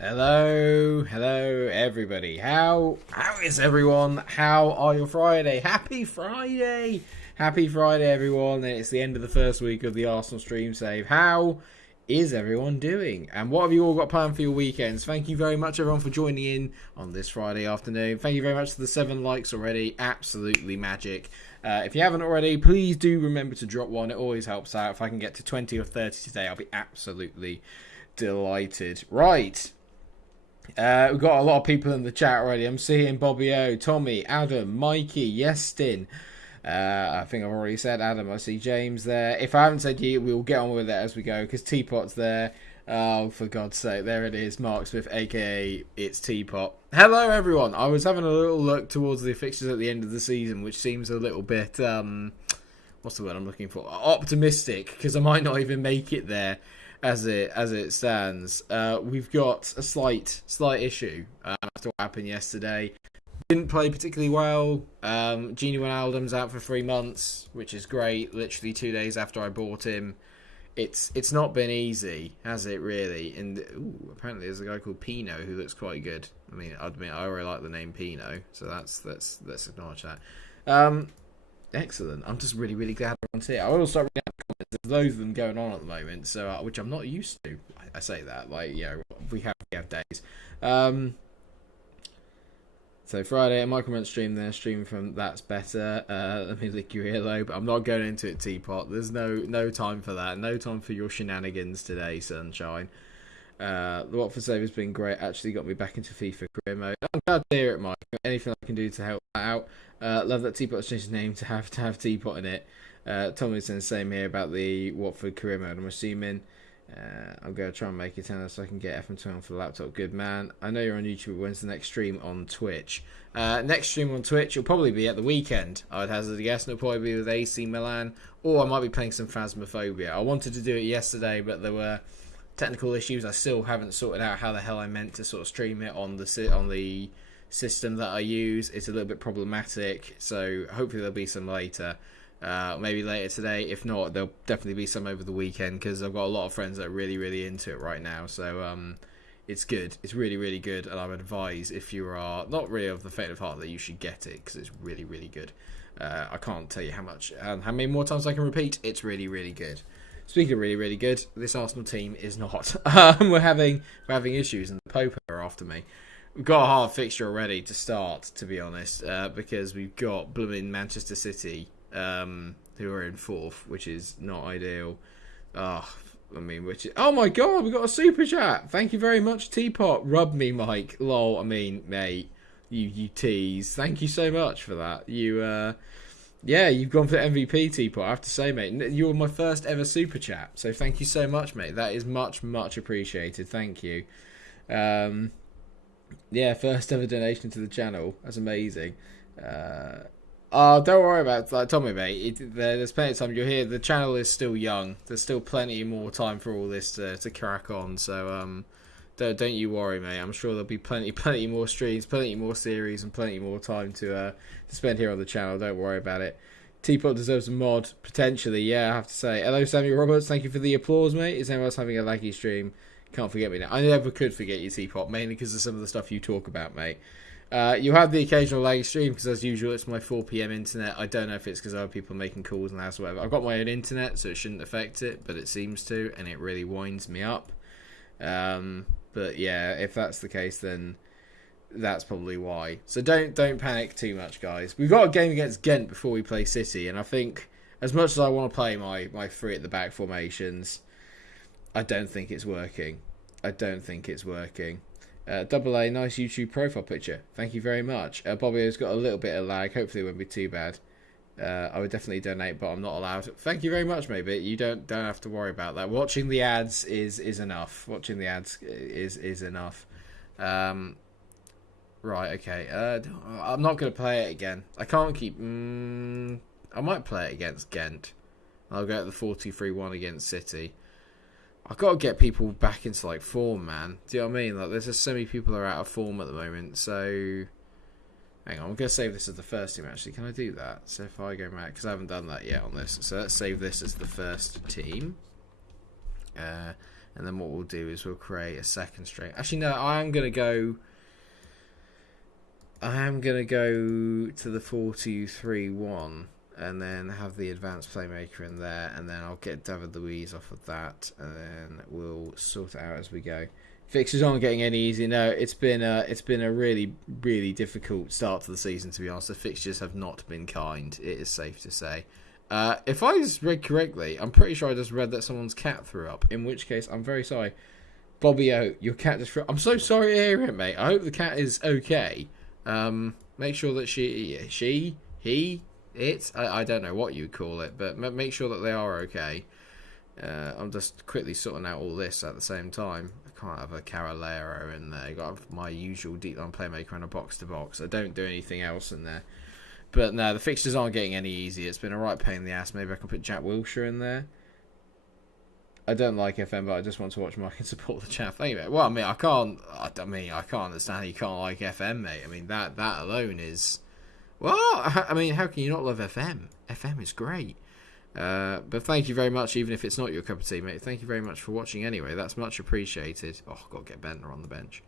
Hello everybody. How is everyone? How are your Friday? Happy Friday! Happy Friday everyone. It's the end of the first week of the Arsenal stream save. How is everyone doing? And what have you all got planned for your weekends? Thank you very much everyone for joining in on this Friday afternoon. Thank you very much for the 7 likes already. Absolutely magic. If you haven't already, please do remember to drop one. It always helps out. If I can get to 20 or 30 today, I'll be absolutely delighted. Right. We've got a lot of people in the chat already. I'm seeing Bobby O, Tommy, Adam, Mikey, Yestin. I think I've already said Adam. I see James there. If I haven't said you, we'll get on with it as we go because Teapot's there. Oh, for God's sake. There it is. Mark Smith, a.k.a. It's Teapot. Hello, everyone. I was having a little look towards the fixtures at the end of the season, which seems a little bit, what's the word I'm looking for? Optimistic, because I might not even make it there. As it stands, we've got a slight issue after what happened yesterday. Didn't play particularly well. Gini Wijnaldum's out for 3 months, which is great. Literally 2 days after I bought him. It's not been easy, has it really? And apparently there's a guy called Pino who looks quite good. I mean, I admit I already like the name Pino, so let's acknowledge that. Excellent. I'm just really glad everyone's here. I will start reading out the comments. There's loads of them going on at the moment, so which I'm not used to. I say that, like, you know, we have days. So Friday, a micro stream there, stream from That's Better. Let me lick your earlobe. I'm not going into it, Teapot. There's no time for that. No time for your shenanigans today, sunshine. The Watford save has been great. Actually got me back into FIFA career mode. I'm glad to hear it, Mike. Anything I can do to help that out. Love that Teapot's changed his name to have Teapot in it. Tommy's saying the same here about the Watford career mode. I'm assuming I'm going to try and make it so I can get FM2 on for the laptop. Good man. I know you're on YouTube. When's the next stream on Twitch? Next stream on Twitch will probably be at the weekend. I'd hazard a guess. It'll probably be with AC Milan, or I might be playing some Phasmophobia. I wanted to do it yesterday, but there were technical issues. I still haven't sorted out how the hell I meant to sort of stream it on the system that I use. It's a little bit problematic, so hopefully there'll be some later. Maybe later today. If not, there'll definitely be some over the weekend because I've got a lot of friends that are really into it right now. So it's good. It's really good, and I would advise if you are not really of the faint of heart that you should get it because it's really good. I can't tell you how much and how many more times I can repeat. It's really good. Speaking of really good, this Arsenal team is not. We're having issues, and the Popo are after me. We've got a hard fixture already to start, to be honest, because we've got blooming Manchester City, who are in 4th, which is not ideal. Oh my god, we got a super chat. Thank you very much, Teapot. Rub me, Mike. Lol. I mean, mate, you tease. Thank you so much for that. You've gone for MVP, Teapot. I have to say, mate, you were my first ever super chat, so thank you so much, mate. That is much appreciated. Thank you. First ever donation to the channel. That's amazing. Don't worry about that, Tommy, mate. There's plenty of time. You're here. The channel is still young. There's still plenty more time for all this to crack on. So don't you worry, mate. I'm sure there'll be plenty more streams, plenty more series, and plenty more time to spend here on the channel. Don't worry about it. Teapot deserves a mod, potentially. Yeah, I have to say. Hello, Samuel Roberts. Thank you for the applause, mate. Is anyone else having a laggy stream? Can't forget me now. I never could forget you, Teapot, mainly because of some of the stuff you talk about, mate. You have the occasional laggy stream because, as usual, it's my 4 p.m. internet. I don't know if it's because other people making calls and that's whatever. I've got my own internet, so it shouldn't affect it, but it seems to, and it really winds me up. But yeah, if that's the case, then that's probably why. So don't panic too much, guys. We've got a game against Ghent before we play City, and I think as much as I want to play my 3 at the back formations, I don't think it's working. Double A, nice YouTube profile picture. Thank you very much. Bobby has got a little bit of lag. Hopefully it won't be too bad. I would definitely donate, but I'm not allowed. Thank you very much, maybe. You don't have to worry about that. Watching the ads is enough. Watching the ads is enough. Right, okay. I'm not going to play it again. I can't keep... I might play it against Ghent. I'll go at the 4-2-3-1 against City. I've got to get people back into, like, form, man. Do you know what I mean? Like, there's just so many people that are out of form at the moment, so... Hang on, I'm going to save this as the first team, actually. Can I do that? So if I go back... Because I haven't done that yet on this. So let's save this as the first team. And then what we'll do is we'll create a second string. Actually, no, I am going to go to the 4-2-3-1 and then have the advanced playmaker in there, and then I'll get David Luiz off of that, and then we'll sort it out as we go. Fixtures aren't getting any easier. No, it's been a really, really difficult start to the season, to be honest. The fixtures have not been kind, it is safe to say. If I just read correctly, I'm pretty sure I just read that someone's cat threw up, in which case I'm very sorry. Bobby O, your cat just threw up. I'm so sorry to hear it, mate. I hope the cat is okay. Make sure that I don't know what you call it, but make sure that they are okay. I'm just quickly sorting out all this at the same time. I can't have a Carolero in there. I've got my usual deep line playmaker and a box-to-box. I don't do anything else in there. But no, the fixtures aren't getting any easier. It's been a right pain in the ass. Maybe I can put Jack Wilshere in there. I don't like FM, but I just want to watch Mike and support the chaff. Anyway, well, I can't understand how you can't like FM, mate. I mean, that alone is... Well, I mean, how can you not love FM? FM is great. But thank you very much, even if it's not your cup of tea, mate. Thank you very much for watching anyway. That's much appreciated. Oh, I've got to get Bentner on the bench.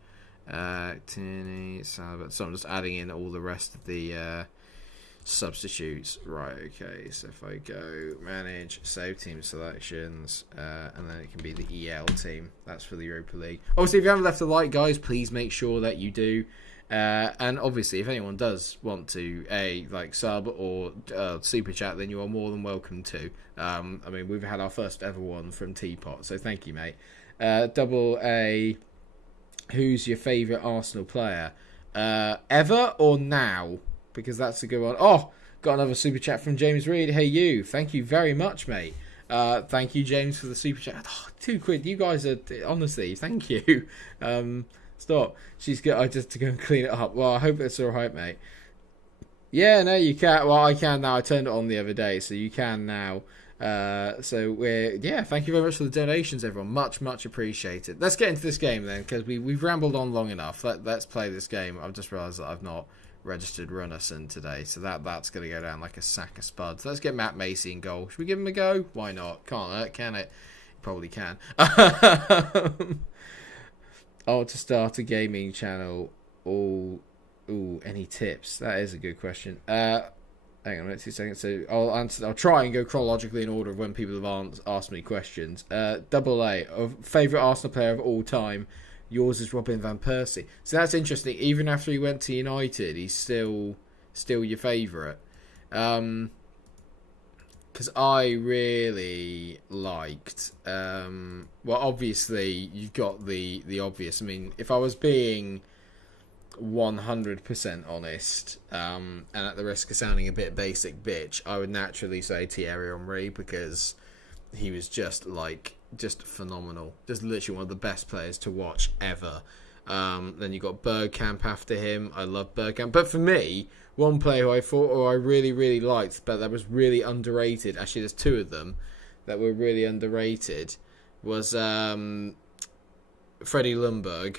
So I'm just adding in all the rest of the substitutes. Right, okay. So if I go manage, save team selections, and then it can be the EL team. That's for the Europa League. Obviously, if you haven't left a like, guys, please make sure that you do. And obviously, if anyone does want to sub or super chat, then you are more than welcome to. I mean, we've had our first ever one from Teapot, so thank you, mate. Double A, who's your favourite Arsenal player? Ever or now? Because that's a good one. Oh, got another super chat from James Reed. Hey, you. Thank you very much, mate. Thank you, James, for the super chat. Oh, £2. You guys are, honestly, thank you. Stop. She's good. I just to go and clean it up. Well, I hope it's all right, mate. Yeah, no, you can. Well, I can now. I turned it on the other day, so you can now. Thank you very much for the donations, everyone. Much, much appreciated. Let's get into this game then, because we've rambled on long enough. Let's play this game. I've just realised that I've not registered Runnison today, so that's going to go down like a sack of spuds. Let's get Matt Macy in goal. Should we give him a go? Why not? Can't hurt, can it? Probably can. I want to start a gaming channel. Any tips? That is a good question. Hang on a minute, 2 seconds. So I'll try and go chronologically in order of when people have asked me questions. Double A, favourite Arsenal player of all time. Yours is Robin van Persie. So that's interesting. Even after he went to United, he's still your favourite. Because I really liked... well, obviously, you've got the obvious. I mean, if I was being 100% honest, and at the risk of sounding a bit basic bitch, I would naturally say Thierry Henry, because he was just phenomenal. Just literally one of the best players to watch ever. Then you got Bergkamp after him. I love Bergkamp. But for me, one player who I really, really liked, but that was really underrated. Actually, there's two of them that were really underrated. Was Freddie Ljungberg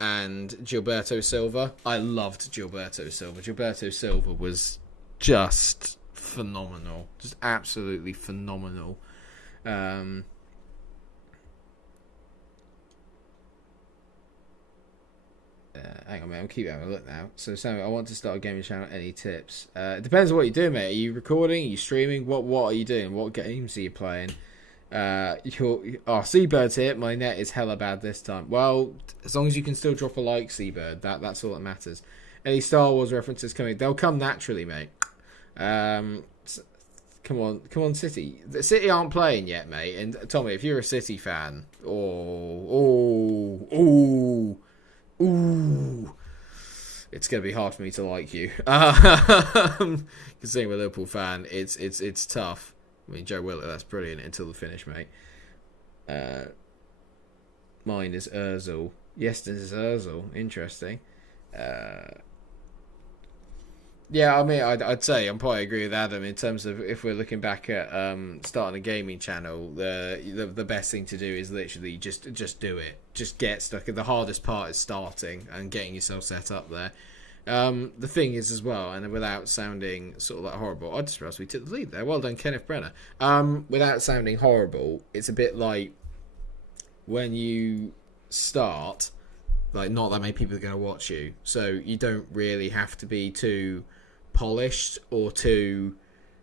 and Gilberto Silva. I loved Gilberto Silva. Gilberto Silva was just phenomenal. Just absolutely phenomenal. Hang on, mate. I'm keeping having a look now. So, Samuel, I want to start a gaming channel. Any tips? It depends on what you're doing, mate. Are you recording? Are you streaming? What are you doing? What games are you playing? Seabird's here. My net is hella bad this time. Well, as long as you can still drop a like, Seabird, that's all that matters. Any Star Wars references coming? They'll come naturally, mate. Come on, City. The City aren't playing yet, mate. And Tommy, if you're a City fan, it's going to be hard for me to like you. Considering we're a Liverpool fan, it's tough. I mean, Joe Willock, that's brilliant until the finish, mate. Mine is Ozil. Yes, this is Ozil. Interesting. Yeah, I mean, I'd say I'm probably agree with Adam in terms of if we're looking back at starting a gaming channel, the best thing to do is literally just do it. Just get stuck. The hardest part is starting and getting yourself set up there. The thing is as well, and without sounding sort of like horrible, I just realised we took the lead there. Well done, Kenneth Brenner. Without sounding horrible, it's a bit like when you start, like, not that many people are going to watch you, so you don't really have to be too polished or too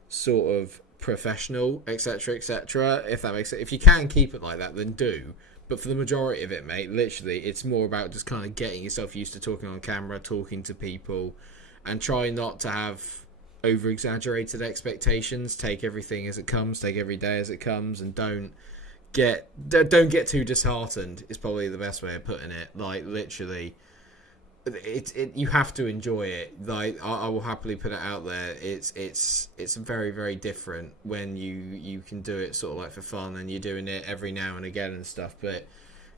sort of professional, etc., etc. If that makes sense. If you can keep it like that, then do. But for the majority of it, mate, literally, it's more about just kind of getting yourself used to talking on camera, talking to people, and try not to have over-exaggerated expectations. Take everything as it comes, take every day as it comes, and don't get too disheartened, is probably the best way of putting it. Like, literally, you have to enjoy it. Like, I will happily put it out there. It's very, very different when you can do it sort of like for fun, and you're doing it every now and again and stuff. But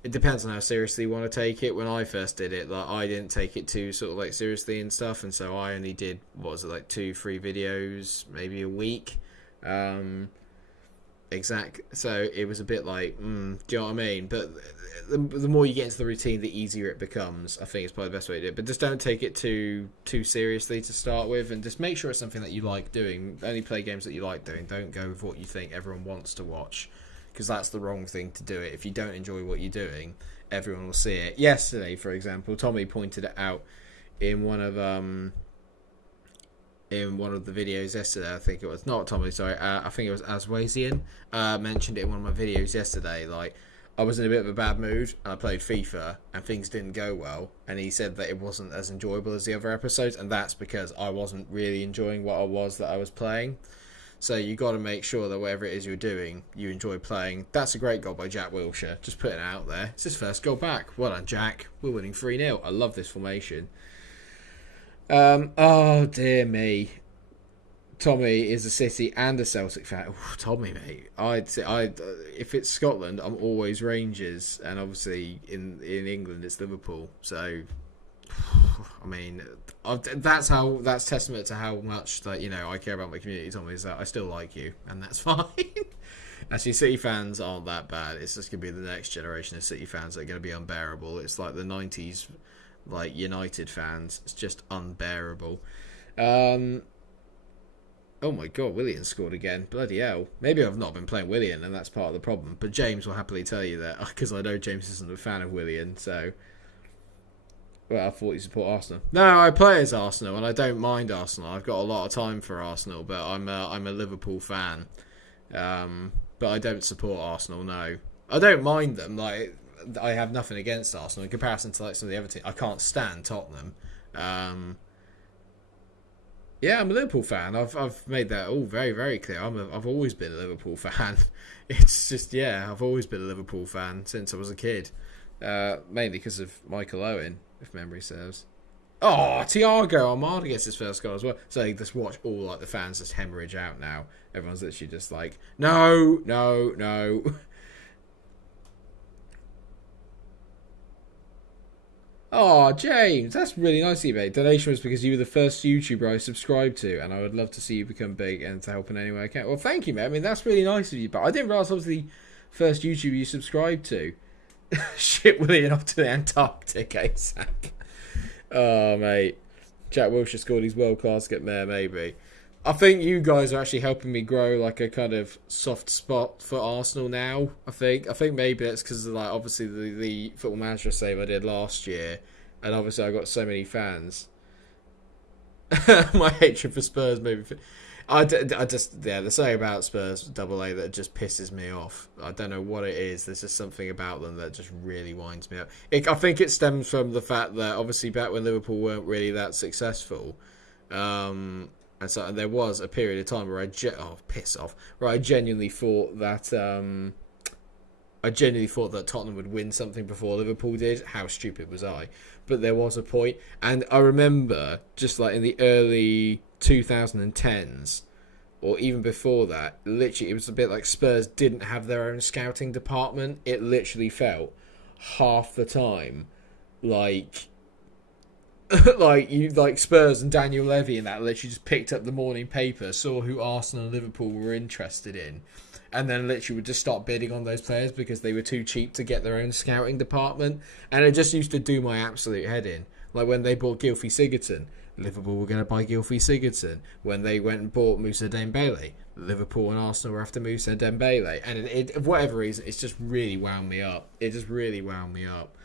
it depends on how seriously you want to take it. When I first did it, like, I didn't take it too sort of like seriously and stuff, and so I only did, what was it, like 2-3 videos maybe a week. So it was a bit like, do you know what I mean? But the more you get into the routine, the easier it becomes. I think it's probably the best way to do it. But just don't take it too seriously to start with, and just make sure it's something that you like doing. Only play games that you like doing. Don't go with what you think everyone wants to watch, because that's the wrong thing to do it. If you don't enjoy what you're doing, everyone will see it. Yesterday, for example, Tommy pointed it out in one of the videos yesterday. I think it was not Tommy, sorry. I think it was Aswasian. Mentioned it in one of my videos yesterday. Like, I was in a bit of a bad mood, and I played FIFA, and things didn't go well. And he said that it wasn't as enjoyable as the other episodes, and that's because I wasn't really enjoying what I was playing. So you got to make sure that whatever it is you're doing, you enjoy playing. That's a great goal by Jack Wilshere. Just putting it out there. It's his first goal back. Well done, Jack. We're winning 3-0. I love this formation. Oh dear me. Tommy is a City and a Celtic fan. Ooh, Tommy, mate. If it's Scotland, I'm always Rangers, and obviously in England it's Liverpool. So, I mean, that's testament to how much that, you know, I care about my community. Tommy, is that I still like you, and that's fine. Actually, City fans aren't that bad. It's just gonna be the next generation of City fans that are gonna be unbearable. It's like the '90s, like United fans. It's just unbearable. Oh my god, Willian scored again. Bloody hell. Maybe I've not been playing Willian, and that's part of the problem. But James will happily tell you that, because I know James isn't a fan of Willian, so... Well, I thought you support Arsenal. No, I play as Arsenal, and I don't mind Arsenal. I've got a lot of time for Arsenal, but I'm a Liverpool fan. But I don't support Arsenal, no. I don't mind them. Like, I have nothing against Arsenal. In comparison to like some of the other teams, I can't stand Tottenham. Yeah, I'm a Liverpool fan. I've made that all very, very clear. I've always been a Liverpool fan. It's just, yeah, I've always been a Liverpool fan since I was a kid. Mainly because of Michael Owen, if memory serves. Oh, Thiago Almada gets his first goal as well. So you just watch all like the fans just hemorrhage out now. Everyone's literally just like, no. Oh, James, that's really nice of you, mate. Donation was because you were the first YouTuber I subscribed to, and I would love to see you become big and to help in any way I can. Well, thank you, mate. I mean, that's really nice of you, but I didn't realise I was the first YouTuber you subscribed to. Ship William off to the Antarctic ASAP. Oh, mate. Jack Wilshere scored his world-class get there, maybe. I think you guys are actually helping me grow like a kind of soft spot for Arsenal now. I think maybe that's because of like obviously the Football Manager save I did last year, and obviously I got so many fans. My hatred for Spurs maybe. I just there's something about Spurs AA that just pisses me off. I don't know what it is. There's just something about them that just really winds me up. I think it stems from the fact that obviously back when Liverpool weren't really that successful. And so there was a period of time where I genuinely thought that Tottenham would win something before Liverpool did. How stupid was I? But there was a point, and I remember just like in the early 2010s, or even before that, literally it was a bit like Spurs didn't have their own scouting department. It literally felt half the time like Spurs and Daniel Levy and that literally just picked up the morning paper, saw who Arsenal and Liverpool were interested in, and then literally would just start bidding on those players because they were too cheap to get their own scouting department. And it just used to do my absolute head in. Like when they bought Gylfi Sigurdsson, Liverpool were going to buy Gylfi Sigurdsson. When they went and bought Moussa Dembele, Liverpool and Arsenal were after Moussa Dembele. And it for whatever reason, it's just really wound me up. It just really wound me up.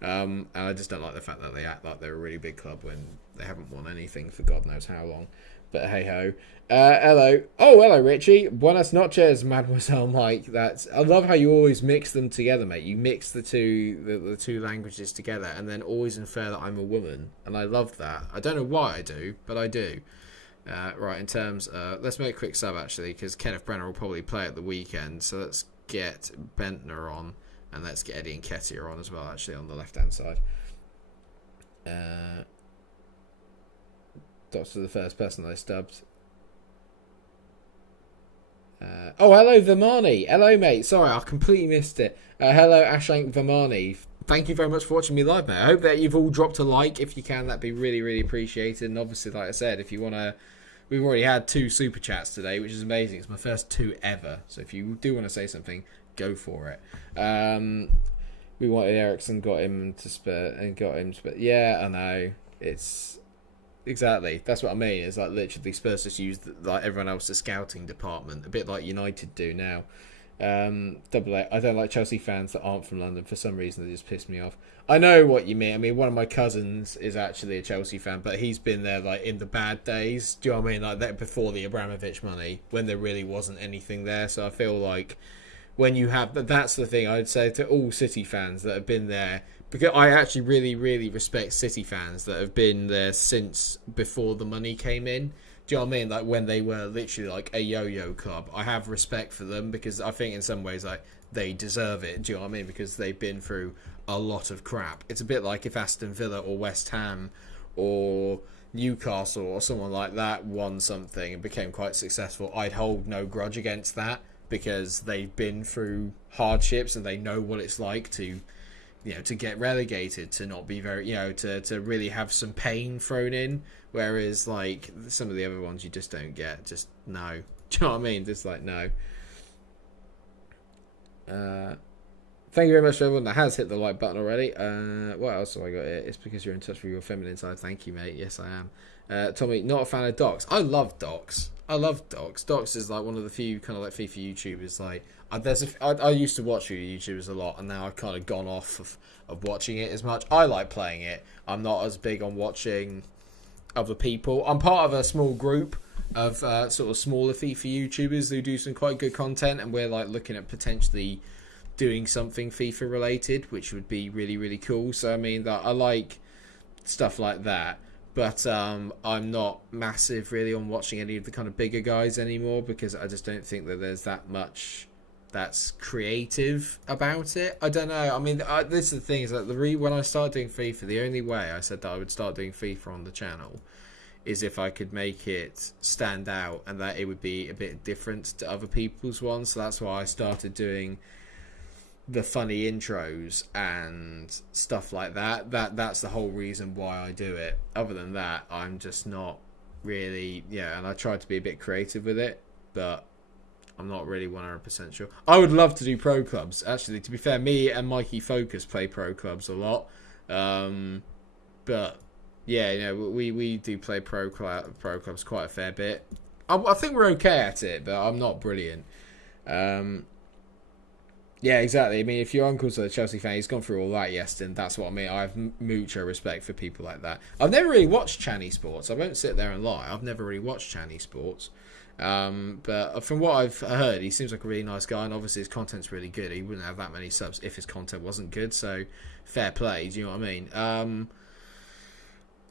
And I just don't like the fact that they act like they're a really big club when they haven't won anything for God knows how long. But hey ho. Hello. Oh, hello, Richie. Buenas noches, Mademoiselle Mike. I love how you always mix them together, mate. You mix the two languages together and then always infer that I'm a woman. And I love that. I don't know why I do, but I do. Right, in terms, let's make a quick sub actually, because Kenneth Brenner will probably play at the weekend. So let's get Bentner on, and let's get Eddie Nketiah on as well, actually, on the left-hand side. Dots to the first person I stubbed. Hello, Vimani. Hello, mate. Sorry, I completely missed it. Hello, Ashank Vimani. Thank you very much for watching me live, mate. I hope that you've all dropped a like. If you can, that'd be really, really appreciated. And obviously, like I said, if you want to... We've already had 2 super chats today, which is amazing. It's my first 2 ever. So if you do want to say something, go for it. We wanted Ericsson, got him to spit. Yeah, I know. It's... Exactly, that's what I mean. It's like literally Spurs just use like everyone else's scouting department, a bit like United do now. Double A. I don't like Chelsea fans that aren't from London for some reason. They just piss me off. I know what you mean. I mean, one of my cousins is actually a Chelsea fan, but he's been there like in the bad days. Do you know what I mean? Like that before the Abramovich money, when there really wasn't anything there. So I feel like when you have that's the thing I'd say to all City fans that have been there. Because I actually really, really respect City fans that have been there since before the money came in. Do you know what I mean? Like when they were literally like a yo-yo club. I have respect for them because I think in some ways like they deserve it. Do you know what I mean? Because they've been through a lot of crap. It's a bit like if Aston Villa or West Ham or Newcastle or someone like that won something and became quite successful. I'd hold no grudge against that because they've been through hardships and they know what it's like to... to get relegated, to not be very, to really have some pain thrown in. Whereas, like, some of the other ones you just don't get. Just no. Do you know what I mean? Just like, no. Thank you very much for everyone that has hit the like button already. What else have I got here? It's because you're in touch with your feminine side. Thank you, mate. Yes, I am. Tommy, not a fan of Docs. I love Docs. Docs is like one of the few kind of like FIFA YouTubers. Like, I used to watch YouTubers a lot, and now I've kind of gone off of watching it as much. I like playing it. I'm not as big on watching other people. I'm part of a small group of sort of smaller FIFA YouTubers who do some quite good content, and we're like looking at potentially doing something FIFA related, which would be really, really cool. So I mean, that I like stuff like that. But I'm not massive really on watching any of the kind of bigger guys anymore because I just don't think that there's that much that's creative about it. I don't know. I mean, this is the thing is that when I started doing FIFA, the only way I said that I would start doing FIFA on the channel is if I could make it stand out and that it would be a bit different to other people's ones. So that's why I started doing the funny intros and stuff like that. That's the whole reason why I do it. Other than that, I'm just not really, and I tried to be a bit creative with it, but I'm not really 100% sure. I would love to do pro clubs. Actually, to be fair, me and Mikey Focus play pro clubs a lot. But yeah, we do play pro clubs quite a fair bit. I think we're okay at it, but I'm not brilliant. Yeah, exactly. I mean, if your uncle's a Chelsea fan, he's gone through all that, yes, and that's what I mean. I have mucho respect for people like that. I've never really watched Channy Sports. I won't sit there and lie. I've never really watched Channy Sports. But from what I've heard, he seems like a really nice guy, and obviously his content's really good. He wouldn't have that many subs if his content wasn't good, so fair play, do you know what I mean?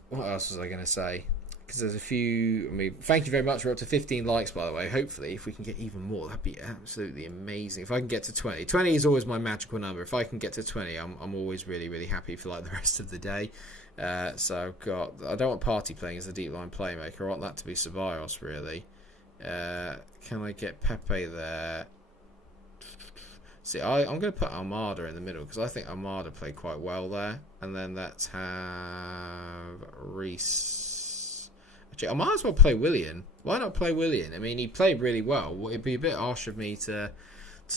What else was I going to say? Because there's a few... I mean, thank you very much. We're up to 15 likes, by the way. Hopefully, if we can get even more, that'd be absolutely amazing. If I can get to 20. 20 is always my magical number. If I can get to 20, I'm always really, really happy for like the rest of the day. So I've got... I don't want Party playing as a deep line playmaker. I want that to be Ceballos, really. Can I get Pepe there? See, I'm going to put Almada in the middle because I think Almada played quite well there. And then let's have Reece. Actually, I might as well play Willian. Why not play Willian? I mean, he played really well. It'd be a bit harsh of me to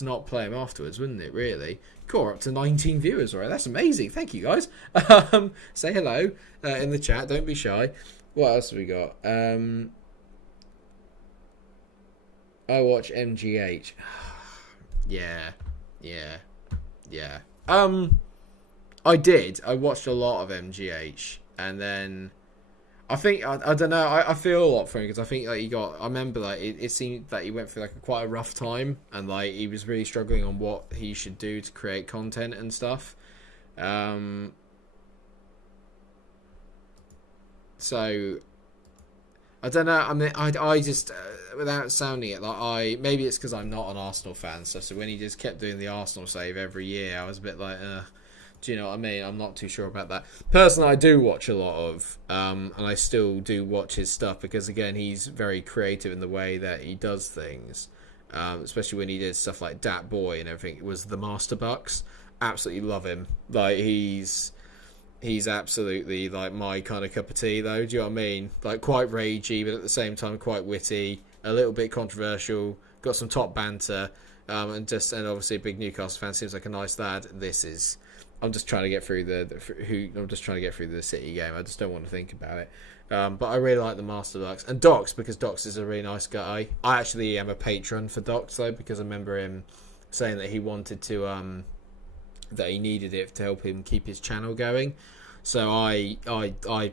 not play him afterwards, wouldn't it, really? Cool, we're up to 19 viewers, all right? That's amazing. Thank you, guys. Say hello in the chat. Don't be shy. What else have we got? I watch MGH. Yeah, yeah, yeah. I did. I watched a lot of MGH, and then I think I don't know. I feel a lot for him because I think like he got. I remember like it seemed that he went through like quite a rough time, and like he was really struggling on what he should do to create content and stuff. So I don't know. I mean, I just without sounding it like maybe it's because I'm not an Arsenal fan. So when he just kept doing the Arsenal save every year, I was a bit like, do you know what I mean? I'm not too sure about that. Personally, I do watch a lot of, and I still do watch his stuff because again, he's very creative in the way that he does things. Especially when he did stuff like Dat Boy and everything. It was the Master Bucks. Absolutely love him. Like he's absolutely like my kind of cup of tea though, do you know what I mean? Like quite ragey but at the same time quite witty, a little bit controversial, got some top banter, and obviously a big Newcastle fan, seems like a nice lad. I'm just trying to get through the City game. I just don't want to think about it. But I really like the Master Docs and Docs because Docs is a really nice guy. I actually am a patron for Docs though because I remember him saying that he wanted to that he needed it to help him keep his channel going. So I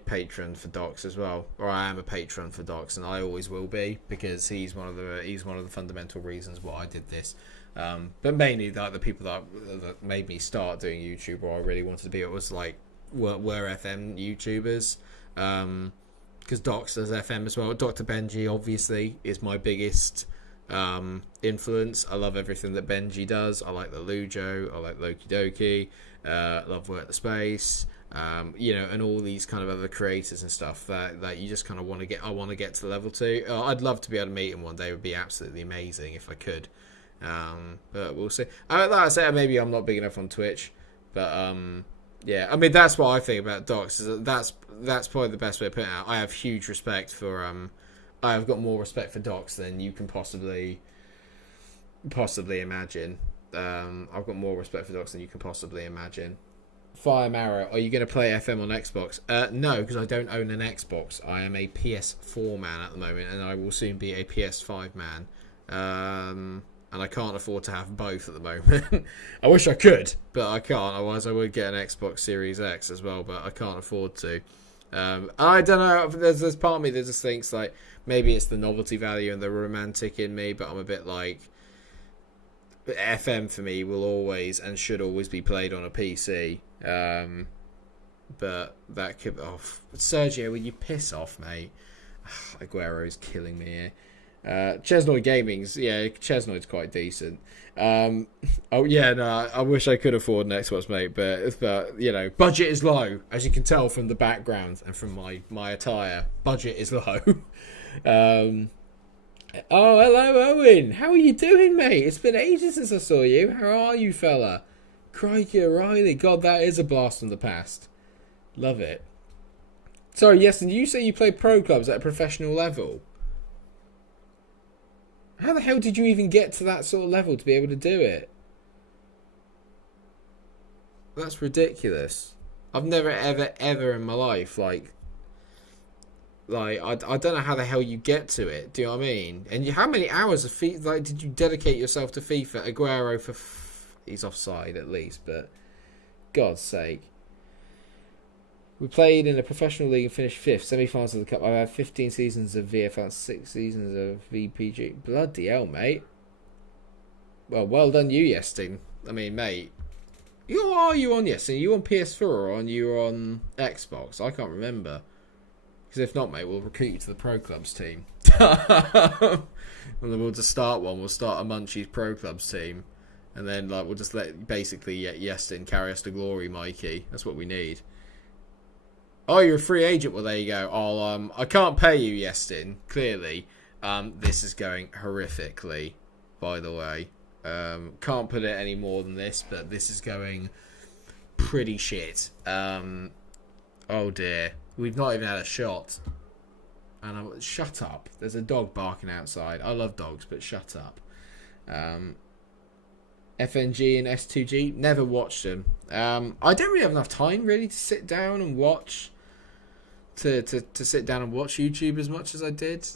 patron for Docs as well, or I am a patron for Docs, and I always will be because he's one of the fundamental reasons why I did this. But mainly like the people that made me start doing YouTube, or I really wanted to be, it was like were FM YouTubers. Because Docs does FM as well. Dr. Benji obviously is my biggest influence. I love everything that Benji does. I like the Lujo, I like Loki Doki, love Work the Space, and all these kind of other creators and stuff that you just kind of want to get. I want to get to level 2. I'd love to be able to meet him one day. It would be absolutely amazing if I could. But we'll see. Like I said, maybe I'm not big enough on Twitch, but yeah, I mean that's what I think about Docs. Is that's probably the best way to put it out. I have huge respect for I have got more respect for Docs than you can possibly imagine. I've got more respect for Docs than you can possibly imagine. Fire Marrow, are you going to play FM on Xbox? No, because I don't own an Xbox. I am a PS4 man at the moment, and I will soon be a PS5 man. And I can't afford to have both at the moment. I wish I could, but I can't. Otherwise, I would get an Xbox Series X as well, but I can't afford to. I don't know. There's part of me that just thinks like maybe it's the novelty value and the romantic in me, but I'm a bit like FM for me will always and should always be played on a PC. But that could. Oh, Sergio, will you piss off, mate? Aguero's killing me here. Chesnoid Gaming's, yeah, Chesnoid's quite decent. Oh yeah, no, I wish I could afford an Xbox, mate, but budget is low, as you can tell from the background and from my attire. Budget is low. Oh, hello, Owen. How are you doing, mate? It's been ages since I saw you. How are you, fella? Crikey O'Reilly. God, that is a blast from the past. Love it. Sorry, yes, and you say you play pro clubs at a professional level? How the hell did you even get to that sort of level to be able to do it? That's ridiculous. I've never, ever in my life, like I don't know how the hell you get to it. Do you know what I mean? And how many hours of FIFA, did you dedicate yourself to FIFA? Aguero he's offside at least, but God's sake. We played in a professional league and finished 5th, semi-finals of the cup. I've had 15 seasons of VFL, 6 seasons of VPG. Bloody hell, mate. Well done you, Yesting. I mean, mate. Are you on Yesting? Are you on PS4 or are you on Xbox? I can't remember. Because if not, mate, we'll recruit you to the Pro Clubs team. And then we'll just start one. We'll start a Munchies Pro Clubs team. And then we'll just let basically Yesting carry us to glory, Mikey. That's what we need. Oh, you're a free agent. Well, there you go. I can't pay you, Yestin. Clearly, this is going horrifically. By the way, can't put it any more than this, but this is going pretty shit. Oh dear, we've not even had a shot. And shut up. There's a dog barking outside. I love dogs, but shut up. FNG and S2G, never watched them. I don't really have enough time really to sit down and watch to sit down and watch YouTube as much as I did.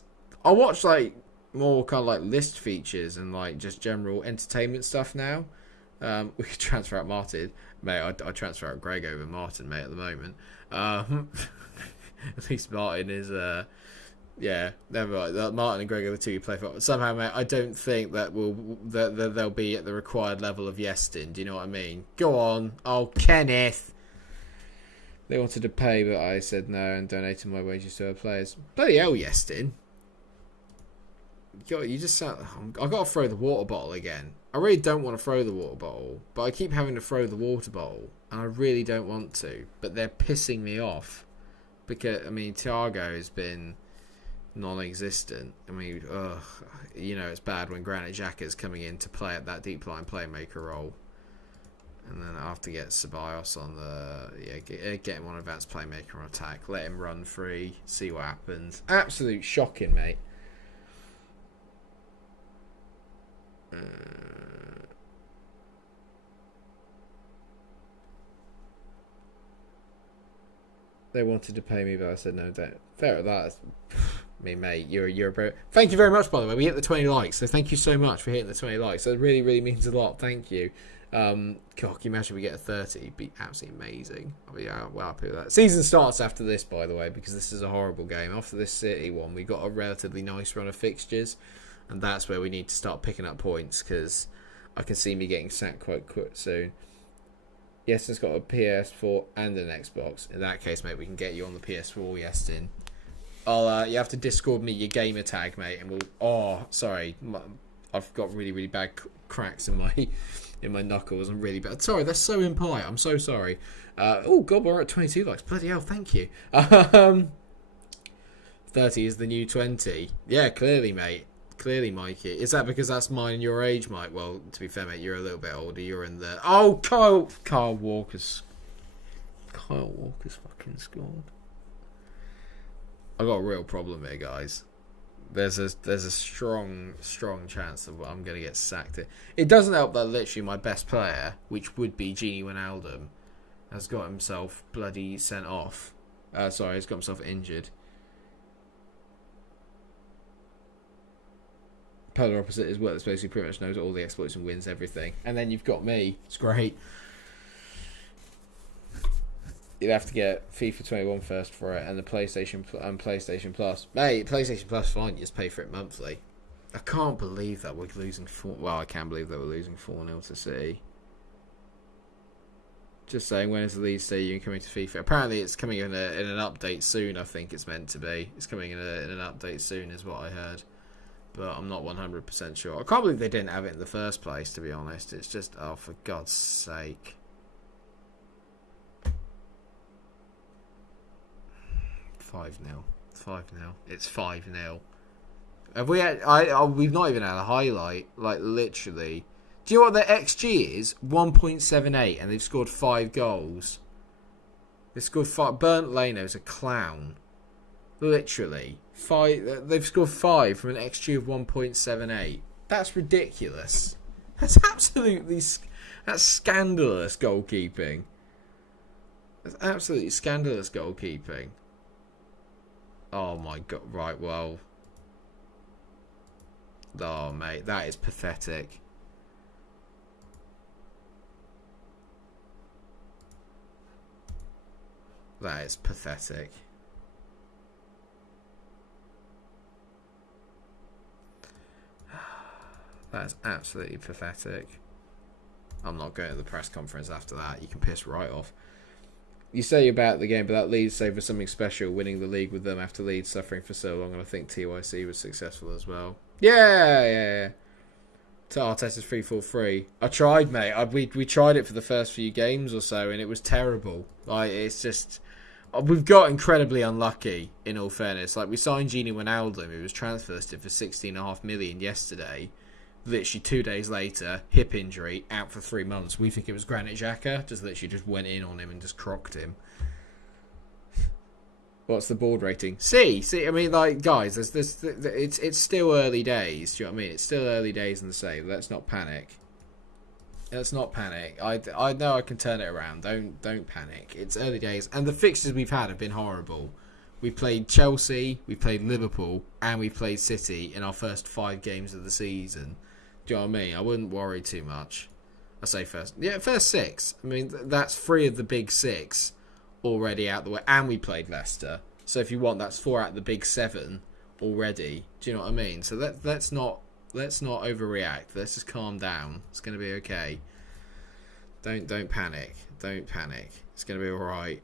I watch like more kind of like list features and like just general entertainment stuff now. We could transfer out Martin, mate. I transfer out Greg over Martin, mate, at the moment. At least Martin is yeah, never mind. Martin and Greg are the two you play for. Somehow, mate, I don't think that they'll be at the required level of Yestin. Do you know what I mean? Go on. Oh, Kenneth. They wanted to pay, but I said no and donated my wages to our players. Bloody hell, Yestin. You just sound... I've got to throw the water bottle again. I really don't want to throw the water bottle, but I keep having to throw the water bottle, and I really don't want to. But they're pissing me off. Because, I mean, Thiago has been non-existent. I mean, you know, it's bad when Granit Xhaka's coming in to play at that deep line playmaker role. And then I have to get Ceballos on get him on advanced playmaker on attack. Let him run free. See what happens. Absolute shocking, mate. They wanted to pay me, but I said no. Don't. Fair at that. I mean, mate, you're a bro. Thank you very much, by the way. We hit the 20 likes, so thank you so much for hitting the 20 likes. That really, really means a lot. Thank you. God, can you imagine we get a 30? It'd be absolutely amazing. I'll be well happy with that. Season starts after this, by the way, because this is a horrible game. After this City one, we got a relatively nice run of fixtures, and that's where we need to start picking up points, because I can see me getting sacked quite quick soon. Yestin's got a PS4 and an Xbox. In that case, mate, we can get you on the PS4, Yestin. You have to Discord me your gamer tag, mate, and we'll... Oh, sorry. I've got really, really bad cracks in my knuckles. I'm really bad. Sorry, that's so impolite. I'm so sorry. Oh, God, we're at 22 likes. Bloody hell, thank you. 30 is the new 20. Yeah, clearly, mate. Clearly, Mikey. Is that because that's mine and your age, Mike? Well, to be fair, mate, you're a little bit older. You're in the... Oh, Kyle Walker's fucking scored. I got a real problem here, guys. There's a strong chance that I'm going to get sacked. It doesn't help that literally my best player, which would be Gini Wijnaldum, has got himself bloody sent off. He's got himself injured. Polar opposite is work that's basically pretty much knows all the exploits and wins everything. And then you've got me. It's great. You'd have to get FIFA 21 first for it, and the PlayStation Plus. Mate, PlayStation Plus, fine. You just pay for it monthly. I can't believe that we're losing 4. Well, I can believe that we're losing 4-0 to City. Just saying, when is the Leeds Stadium coming to FIFA? Apparently, it's coming in an update soon. I think it's meant to be. It's coming in an update soon, is what I heard. But I'm not 100% sure. I can't believe they didn't have it in the first place, to be honest. It's just, oh, for God's sake. 5-0. 5-0. It's 5-0. Have we had... we've not even had a highlight. Like, literally. Do you know what their XG is? 1.78, and they've scored 5 goals. They've scored 5... Bernd Leno's a clown. Literally. 5. They've scored 5 from an XG of 1.78. That's ridiculous. That's absolutely... That's scandalous goalkeeping. That's absolutely scandalous goalkeeping. Oh my God. Right, well... Oh, mate. That is pathetic. That is pathetic. That is absolutely pathetic. I'm not going to the press conference after that. You can piss right off. You say about the game, but that Leeds save for something special, winning the league with them after Leeds suffering for so long, and I think TYC was successful as well. Yeah. To Arteta's 3-4-3. I tried, mate. We tried it for the first few games or so, and it was terrible. Like, it's just... We've got incredibly unlucky, in all fairness. Like, we signed Gini Wijnaldum, who was transfer listed for $16.5 million yesterday. Literally 2 days later, hip injury, out for 3 months. We think it was Granit Xhaka. Just went in on him and just crocked him. What's the board rating? C. I mean, like, guys, it's still early days. Do you know what I mean? It's still early days in the save. Let's not panic. Let's not panic. I know I can turn it around. Don't panic. It's early days, and the fixtures we've had have been horrible. We played Chelsea, we played Liverpool, and we played City in our first 5 games of the season. Do you know what I mean? I wouldn't worry too much. I say first 6. I mean, that's 3 of the big 6 already out the way, and we played Leicester. So if you want, that's 4 out of the big 7 already. Do you know what I mean? So let's not overreact. Let's just calm down. It's going to be okay. Don't panic. Don't panic. It's going to be all right.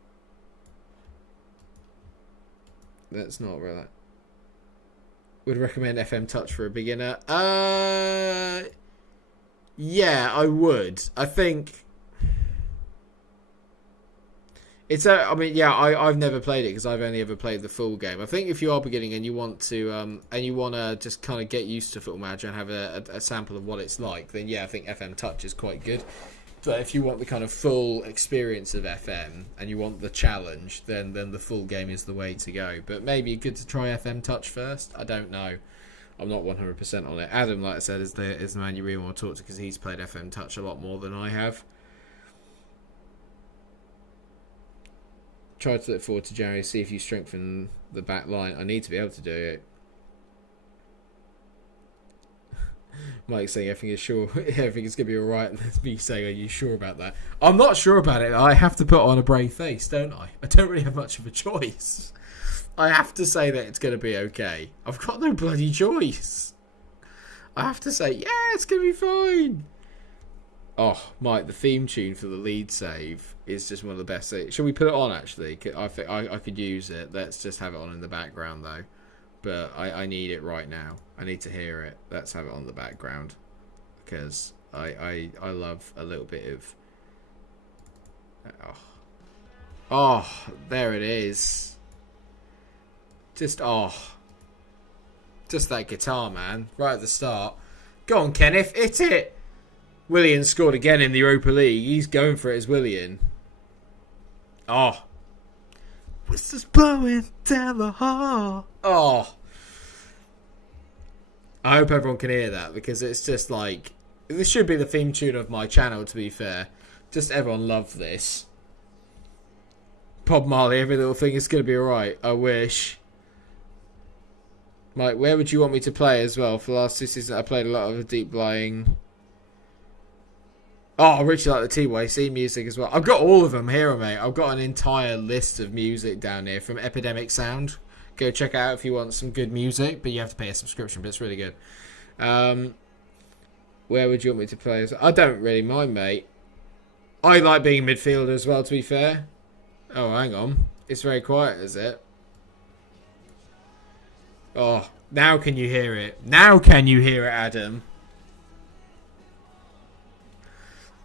Let's not really. Would recommend FM Touch for a beginner. Yeah, I would. I think it's a. I mean, yeah, I've never played it because I've only ever played the full game. I think if you are beginning and you want to just kind of get used to Football Manager and have a sample of what it's like, then yeah, I think FM Touch is quite good. But if you want the kind of full experience of FM and you want the challenge, then the full game is the way to go. But maybe good to try FM Touch first. I don't know. I'm not 100% on it. Adam, like I said, is the man you really want to talk to because he's played FM Touch a lot more than I have. Try to look forward to January, see if you strengthen the back line. I need to be able to do it. Mike saying everything is sure, everything is going to be alright. That's me saying, are you sure about that? I'm not sure about it. I have to put on a brave face, don't I? I don't really have much of a choice. I have to say that it's going to be okay. I've got no bloody choice. I have to say, yeah, it's going to be fine. Oh, Mike, the theme tune for the lead save is just one of the best things. Shall we put it on, actually? I think I could use it. Let's just have it on in the background, though. But I need it right now. I need to hear it. Let's have it on the background. Because I love a little bit of... Oh, there it is. Just that guitar, man. Right at the start. Go on, Kenneth. Hit it. Willian scored again in the Europa League. He's going for it as Willian. Oh. Whistles blowing down the hall. Oh. I hope everyone can hear that because it's just like... This should be the theme tune of my channel, to be fair. Just everyone love this. Bob Marley, every little thing is going to be alright. I wish. Mike, where would you want me to play as well? For the last 2 seasons, I played a lot of deep lying. Oh, I really like the TYC music as well. I've got all of them here, mate. I've got an entire list of music down here from Epidemic Sound. Go check it out if you want some good music, but you have to pay a subscription, but it's really good. Where would you want me to play? I don't really mind, mate. I like being midfielder as well, to be fair. Oh, hang on. It's very quiet, is it? Oh, now can you hear it? Now can you hear it, Adam?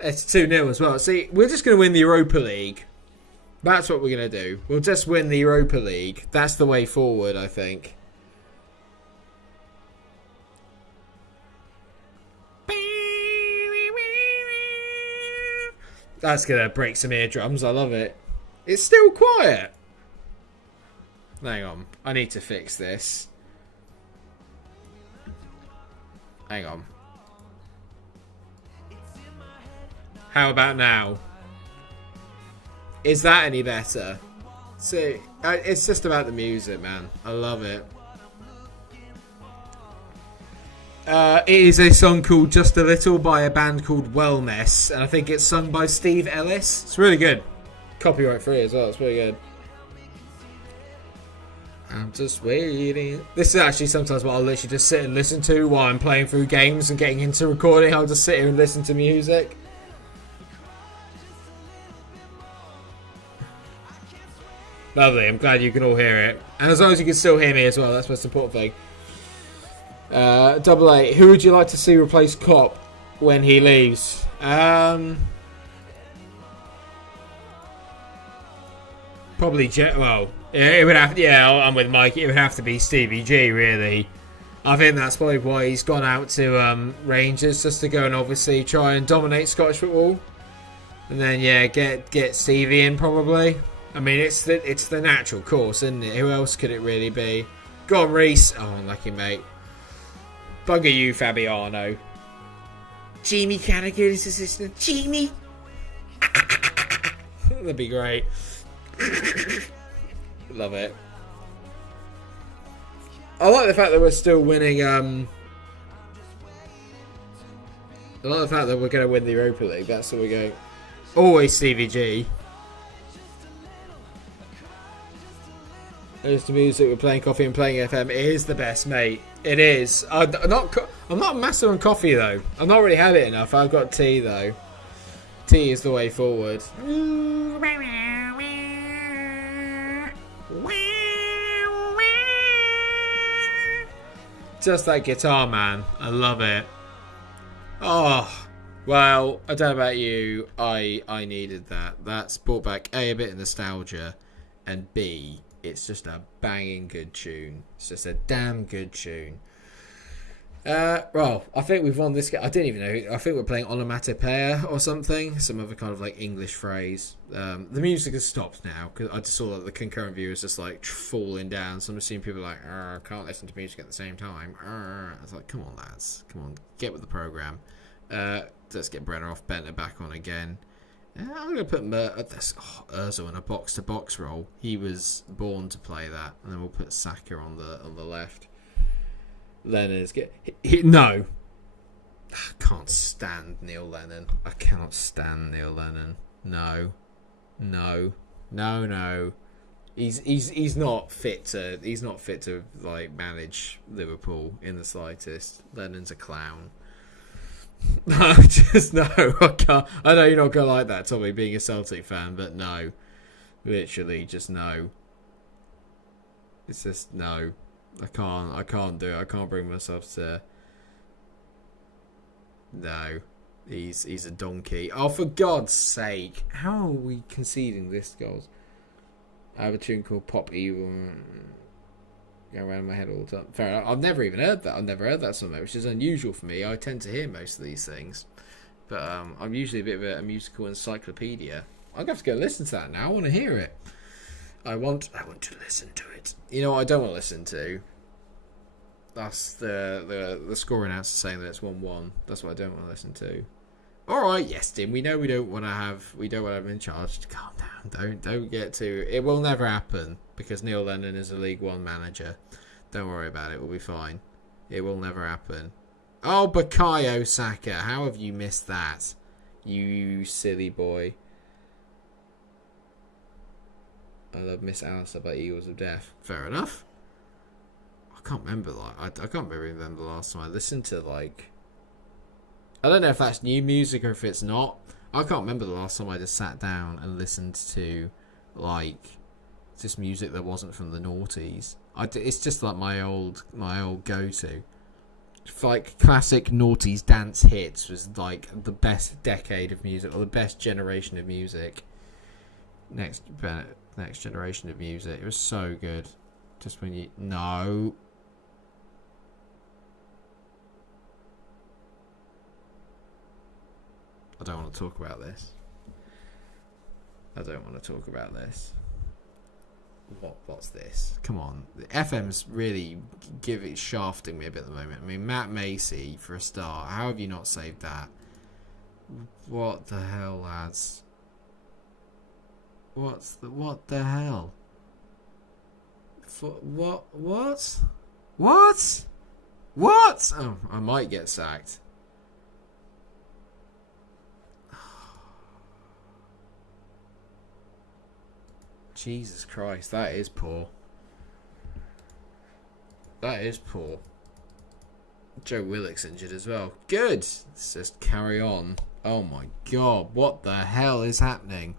It's 2-0 as well. See, we're just going to win the Europa League. That's what we're going to do. We'll just win the Europa League. That's the way forward, I think. That's going to break some eardrums. I love it. It's still quiet. Hang on. I need to fix this. Hang on. How about now? Is that any better? See, it's just about the music, man. I love it. It is a song called Just a Little by a band called Wellness, and I think it's sung by Steve Ellis. It's really good. Copyright free as well. It's really good. I'm just waiting. This is actually sometimes what I'll literally just sit and listen to while I'm playing through games and getting into recording. I'll just sit here and listen to music. Lovely, I'm glad you can all hear it. And as long as you can still hear me as well, that's the most important thing. Double A, who would you like to see replace Klopp when he leaves? Probably it would have. Yeah, I'm with Mike. It would have to be Stevie G, really. I think that's probably why he's gone out to Rangers, just to go and obviously try and dominate Scottish football. And then yeah, get Stevie in probably. I mean, it's the natural course, isn't it? Who else could it really be? Go on, Reece. Oh, unlucky, mate. Bugger you, Fabiano. Jamie Carragher is assistant. Jamie. That'd be great. Love it. I like the fact that we're still winning. I like the fact that we're going to win the Europa League. That's what we're going. Always CVG. It's the music. We're playing coffee and playing FM. It is the best, mate. It is. I'm not massive on coffee though. I've not really had it enough. I've got tea though. Tea is the way forward. Just that guitar, man. I love it. Oh, well, I don't know about you. I needed that. That's brought back A bit of nostalgia, and B, it's just a banging good tune. It's just a damn good tune. Well, I think we've won this game. I didn't even know. I think we're playing onomatopoeia or something. Some other kind of like English phrase. The music has stopped now because I just saw that the concurrent viewers just like falling down. So I'm seeing people like, can't listen to music at the same time. I was like, come on, lads. Come on, get with the program. Let's get Brenner off, Bentner back on again. I'm going to put Ozil in a box-to-box role. He was born to play that. And then we'll put Saka on the left. Lennon's no. I can't stand Neil Lennon. I cannot stand Neil Lennon. No. He's not fit to like manage Liverpool in the slightest. Lennon's a clown. No, just no. I can't. I know you're not gonna like that, Tommy, being a Celtic fan, but no. Literally, just no. It's just no. I can't do it. I can't bring myself to. No, he's a donkey. Oh, for God's sake! How are we conceding this goal? I have a tune called Pop Evil. Go around my head all the time. Fair enough. I've never even heard that. I've never heard that song, which is unusual for me. I tend to hear most of these things, but I'm usually a bit of a musical encyclopedia. I'm gonna have to go listen to that now. I want to hear it. I want to listen to it. You know what I don't want to listen to? That's the score announcer saying that it's 1-1. That's what I don't want to listen to. Alright, yes, Tim, we know we don't want to have him in charge. Calm down. Don't get too. It will never happen because Neil Lennon is a League One manager. Don't worry about it, we'll be fine. It will never happen. Oh, Bukayo Saka, how have you missed that? You silly boy. I love Miss Alistair by Eagles of Death. Fair enough. I can't remember I can't remember the last time I listened to like. I don't know if that's new music or if it's not. I can't remember the last time I just sat down and listened to like just music that wasn't from the noughties. It's just like my old go-to. Like classic noughties dance hits was like the best decade of music or the best generation of music. Next generation of music. It was so good. Just when you no. I don't want to talk about this. What's this? Come on. The FM's really shafting me a bit at the moment. I mean, Matt Macy for a start. How have you not saved that? What the hell, lads? What the hell? What? Oh, I might get sacked. Jesus Christ, that is poor. Joe Willock's injured as well. Good. Let's just carry on. Oh my God, what the hell is happening?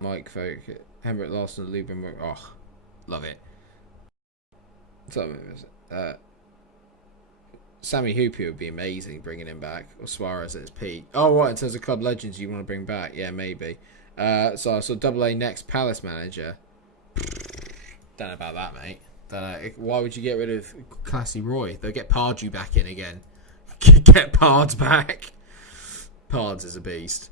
Mike Folk, Hemrick Larson, Lubin. Oh, love it. Sammy Hoopy would be amazing bringing him back, or Suarez at his peak. Oh, right, in terms of club legends you want to bring back, yeah, maybe. So I saw Double A next Palace manager. Don't know about that, mate. Why would you get rid of Classy Roy? They'll get Pardew back in again. Get Pards back. Pards is a beast.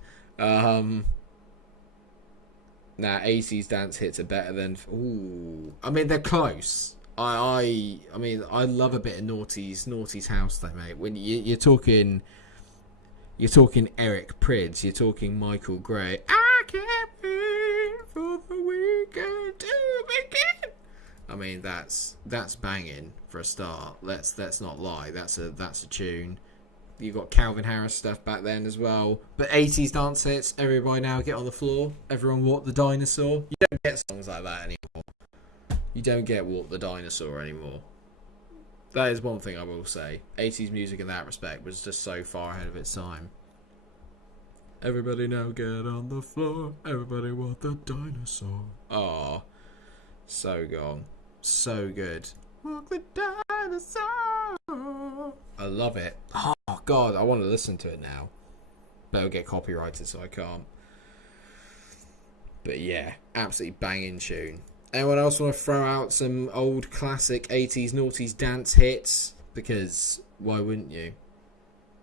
AC's dance hits are better than. Ooh, I mean they're close. I mean I love a bit of Naughty's house though, mate. When you're talking Eric Prydz, you're talking Michael Gray. I can't wait for the weekend. I mean, that's banging for a start. Let's not lie. That's a tune. You've got Calvin Harris stuff back then as well. But 80s dance hits, everybody now get on the floor. Everyone walk the dinosaur. You don't get songs like that anymore. You don't get walk the dinosaur anymore. That is one thing I will say. 80s music in that respect was just so far ahead of its time. Everybody now get on the floor. Everybody walk the dinosaur. Oh, so gone. So good. Walk the dinosaur. I love it. Oh god, I want to listen to it now. But it'll get copyrighted, so I can't. But yeah, absolutely banging tune. Anyone else want to throw out some old classic 80s noughties dance hits? Because why wouldn't you?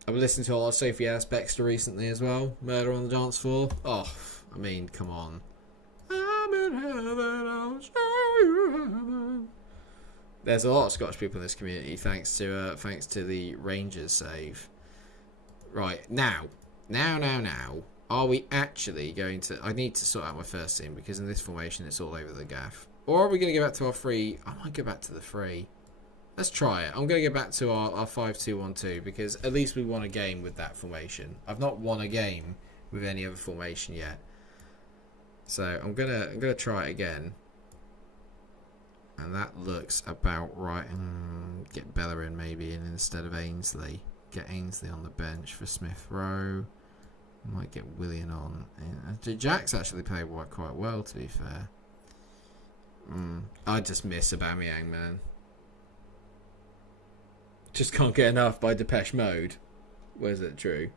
I've been listening to a lot of Sophie Ellis-Bextor recently as well. Murder on the Dance Floor. Oh, I mean, come on. I'm in heaven, I'll show you heaven. There's a lot of Scottish people in this community, thanks to the Rangers save. Right, now, are we actually going to... I need to sort out my first team, because in this formation it's all over the gaff. Or are we going to go back to our 3? I might go back to the 3. Let's try it. I'm going to go back to our 5-2-1-2, because at least we won a game with that formation. I've not won a game with any other formation yet. So I'm gonna try it again. And that looks about right. Get Bellerin maybe in instead of Ainsley. Get Ainsley on the bench for Smith-Rowe. Might get Willian on. Jack's actually played quite well, to be fair. I just miss Aubameyang, man. Just can't get enough by Depeche Mode. Where's it true?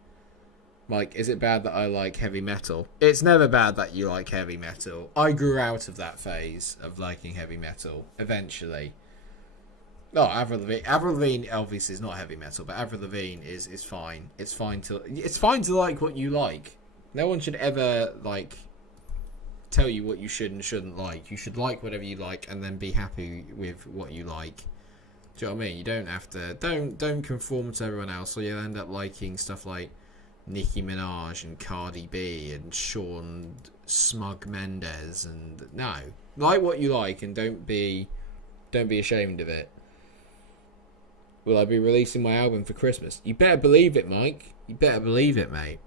Mike, is it bad that I like heavy metal? It's never bad that you like heavy metal. I grew out of that phase of liking heavy metal eventually. Oh, Avril Lavigne obviously is not heavy metal, but Avril Lavigne is fine. It's fine to like what you like. No one should ever tell you what you should and shouldn't like. You should like whatever you like and then be happy with what you like. Do you know what I mean? You don't have to don't conform to everyone else, or you'll end up liking stuff like Nicki Minaj and Cardi B and Shawn Smug Mendes, and no, like what you like and don't be ashamed of it. Will I be releasing my album for Christmas? You better believe it, Mike. You better believe it, mate.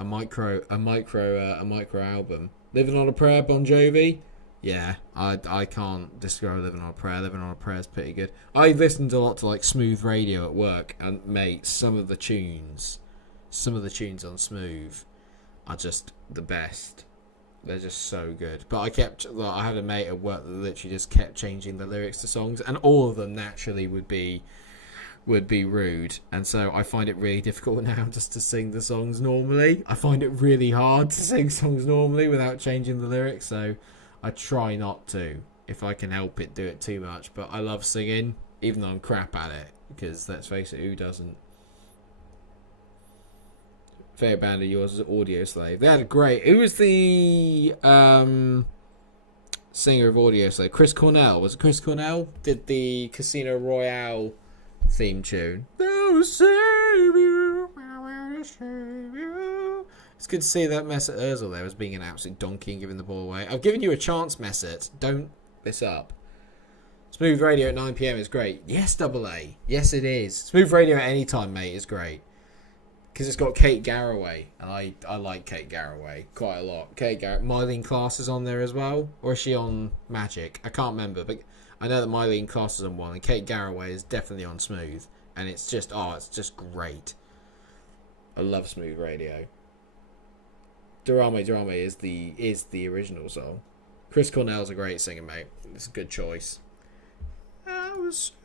A micro album. Living on a Prayer, Bon Jovi. Yeah, I can't describe Living on a Prayer. Living on a Prayer is pretty good. I listened a lot to Smooth Radio at work, and mate, some of the tunes on Smooth are just the best. They're just so good. But I had a mate at work that literally just kept changing the lyrics to songs, and all of them naturally would be rude, and so I find it really difficult now just to sing the songs normally. I find it really hard to sing songs normally without changing the lyrics, so I try not to, if I can help it, do it too much. But I love singing, even though I'm crap at it, because let's face it, who doesn't? Favourite band of yours is Audio Slave. They had a great... Who was the singer of Audio Slave? Chris Cornell. Was it Chris Cornell? Did the Casino Royale theme tune. They'll save you. Save you. It's good to see that Mesut Ozil there as being an absolute donkey and giving the ball away. I've given you a chance, Mesut. Don't this up. Smooth Radio at 9 PM is great. Yes, Double A. Yes, it is. Smooth Radio at any time, mate, is great. Because it's got Kate Garraway, and I like Kate Garraway quite a lot. Kate Garraway, Mylene Klass is on there as well, or is she on Magic? I can't remember, but I know that Mylene Klass is on one, and Kate Garraway is definitely on Smooth, and it's just great. I love Smooth Radio. Durame is the original song. Chris Cornell's a great singer, mate. It's a good choice. I will save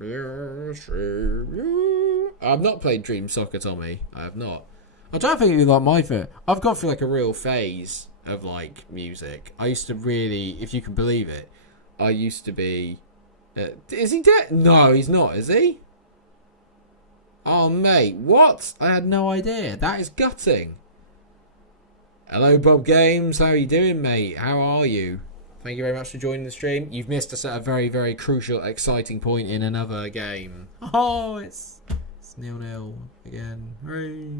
you. I've not played Dream Soccer, Tommy. I have not. I'm trying to think of my favorite. I've gone through a real phase of music. I used to really, if you can believe it, I used to be. Is he dead? No, he's not. Is he? Oh, mate, what? I had no idea. That is gutting. Hello, Bob Games. How are you doing, mate? How are you? Thank you very much for joining the stream. You've missed us at a very, very crucial, exciting point in another game. Oh, it's 0-0 again. Hooray.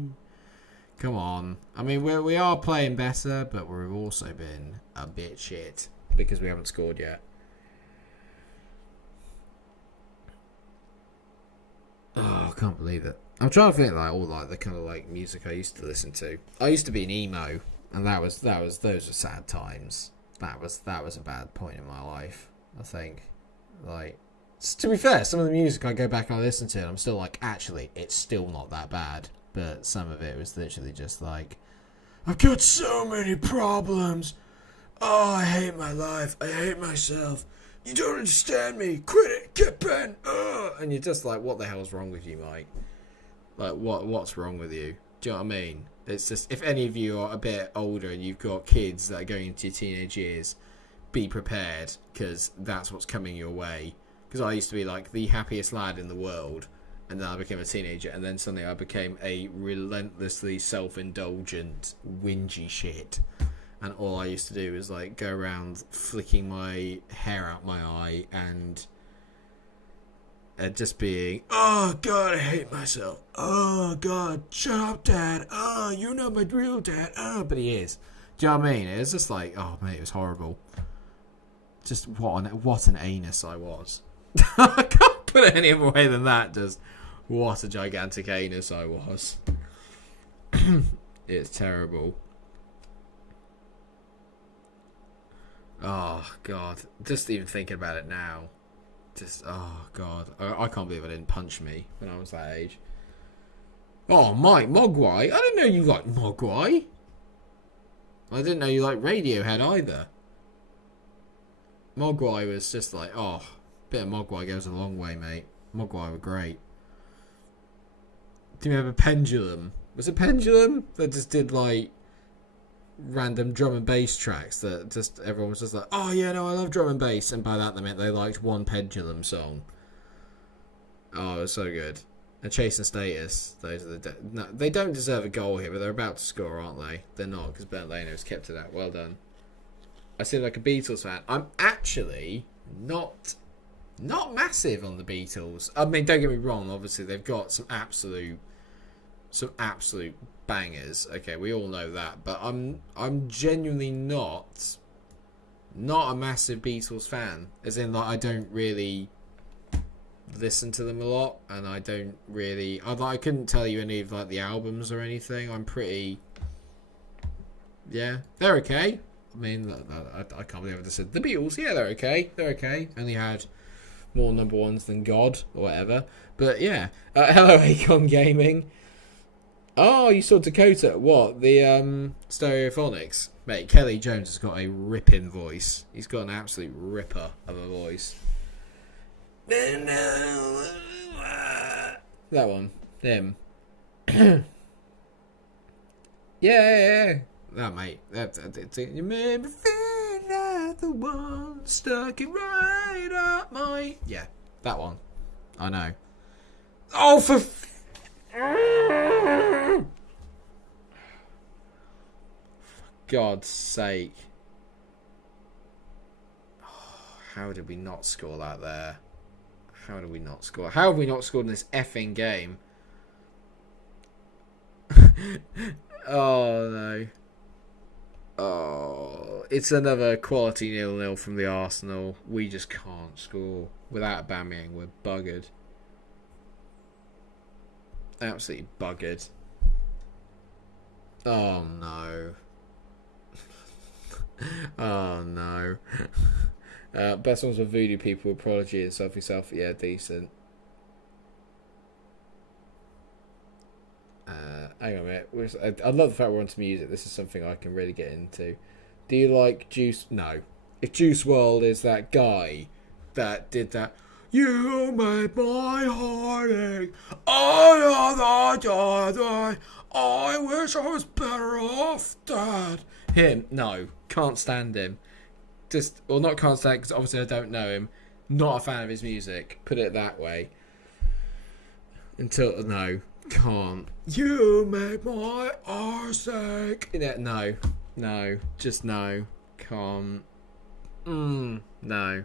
Come on. I mean, we are playing better, but we've also been a bit shit. because we haven't scored yet. Oh, I can't believe it. I'm trying to think like all like the kind of like music I used to listen to. I used to be an emo, and those were sad times. That was a bad point in my life, I think. Like, to be fair, some of the music I go back and I listen to, and I'm still like, actually, it's still not that bad. But some of it was literally just like, I've got so many problems. Oh, I hate my life. I hate myself. You don't understand me. Quit it. Get Ben. And you're just like, what the hell's wrong with you, Mike? Like, what's wrong with you? Do you know what I mean? It's just, if any of you are a bit older and you've got kids that are going into your teenage years, be prepared, because that's what's coming your way. Because I used to be like the happiest lad in the world, and then I became a teenager, and then suddenly I became a relentlessly self-indulgent, whingy shit. And all I used to do was like go around flicking my hair out my eye and just being, oh God, I hate myself. Oh God, shut up, Dad. Oh, you're not my real dad. Oh, but he is. Do you know what I mean? It was just like, oh mate, it was horrible. Just what an anus I was. I can't put it any other way than that. Just what a gigantic anus I was. It's terrible. Oh God, just even thinking about it now, just oh God, I can't believe I didn't punch me when I was that age. Oh, Mike, Mogwai, I didn't know you liked Mogwai. I didn't know you liked Radiohead either. Mogwai was just like, oh, a bit of Mogwai goes a long way, mate. Mogwai were great. Do you remember Pendulum? Was it Pendulum that just did like random drum and bass tracks that just everyone was just like, oh yeah, no, I love drum and bass, and by that they meant they liked one Pendulum song. Oh, it was so good. And Chase and Status, those are no, they don't deserve a goal here, but they're about to score, aren't they? They're not, because Bernd Leno's kept it out. Well done. I seem like a Beatles fan. I'm actually not massive on the Beatles. I mean, don't get me wrong, obviously they've got some absolute bangers. Okay, we all know that, but I'm genuinely not a massive Beatles fan. As in, like, I don't really listen to them a lot, and I don't really. I couldn't tell you any of like the albums or anything. I'm pretty. Yeah, they're okay. I mean, I can't believe I just said the Beatles. Yeah, they're okay. They're okay. Only had more number ones than God or whatever. But yeah, hello Acon Gaming. Oh, you saw Dakota. What? The Stereophonics? Mate, Kelly Jones has got a ripping voice. He's got an absolute ripper of a voice. That one. Him. Yeah. That, mate. You made me feel like the one stuck it right up my... Yeah, that one. I know. Oh, for... God's sake. How did we not score that there? How did we not score? How have we not scored in this effing game? Oh, no. Oh, it's another quality 0-0 from the Arsenal. We just can't score. Without Aubameyang, we're buggered. Absolutely buggered. Oh, no. Oh, no. Best ones were Voodoo People, Prodigy, and Selfie Selfie. Yeah, decent. Hang on a minute. I love the fact we're onto music. This is something I can really get into. Do you like Juice? No. If Juice WRLD is that guy that did that, you made my heart ache. I wish I was better off, Dad. Him? No. Can't stand him. Not can't stand, because obviously I don't know him. Not a fan of his music. Put it that way. No. Can't. You make my arse ache. No. Just no. Can't. No.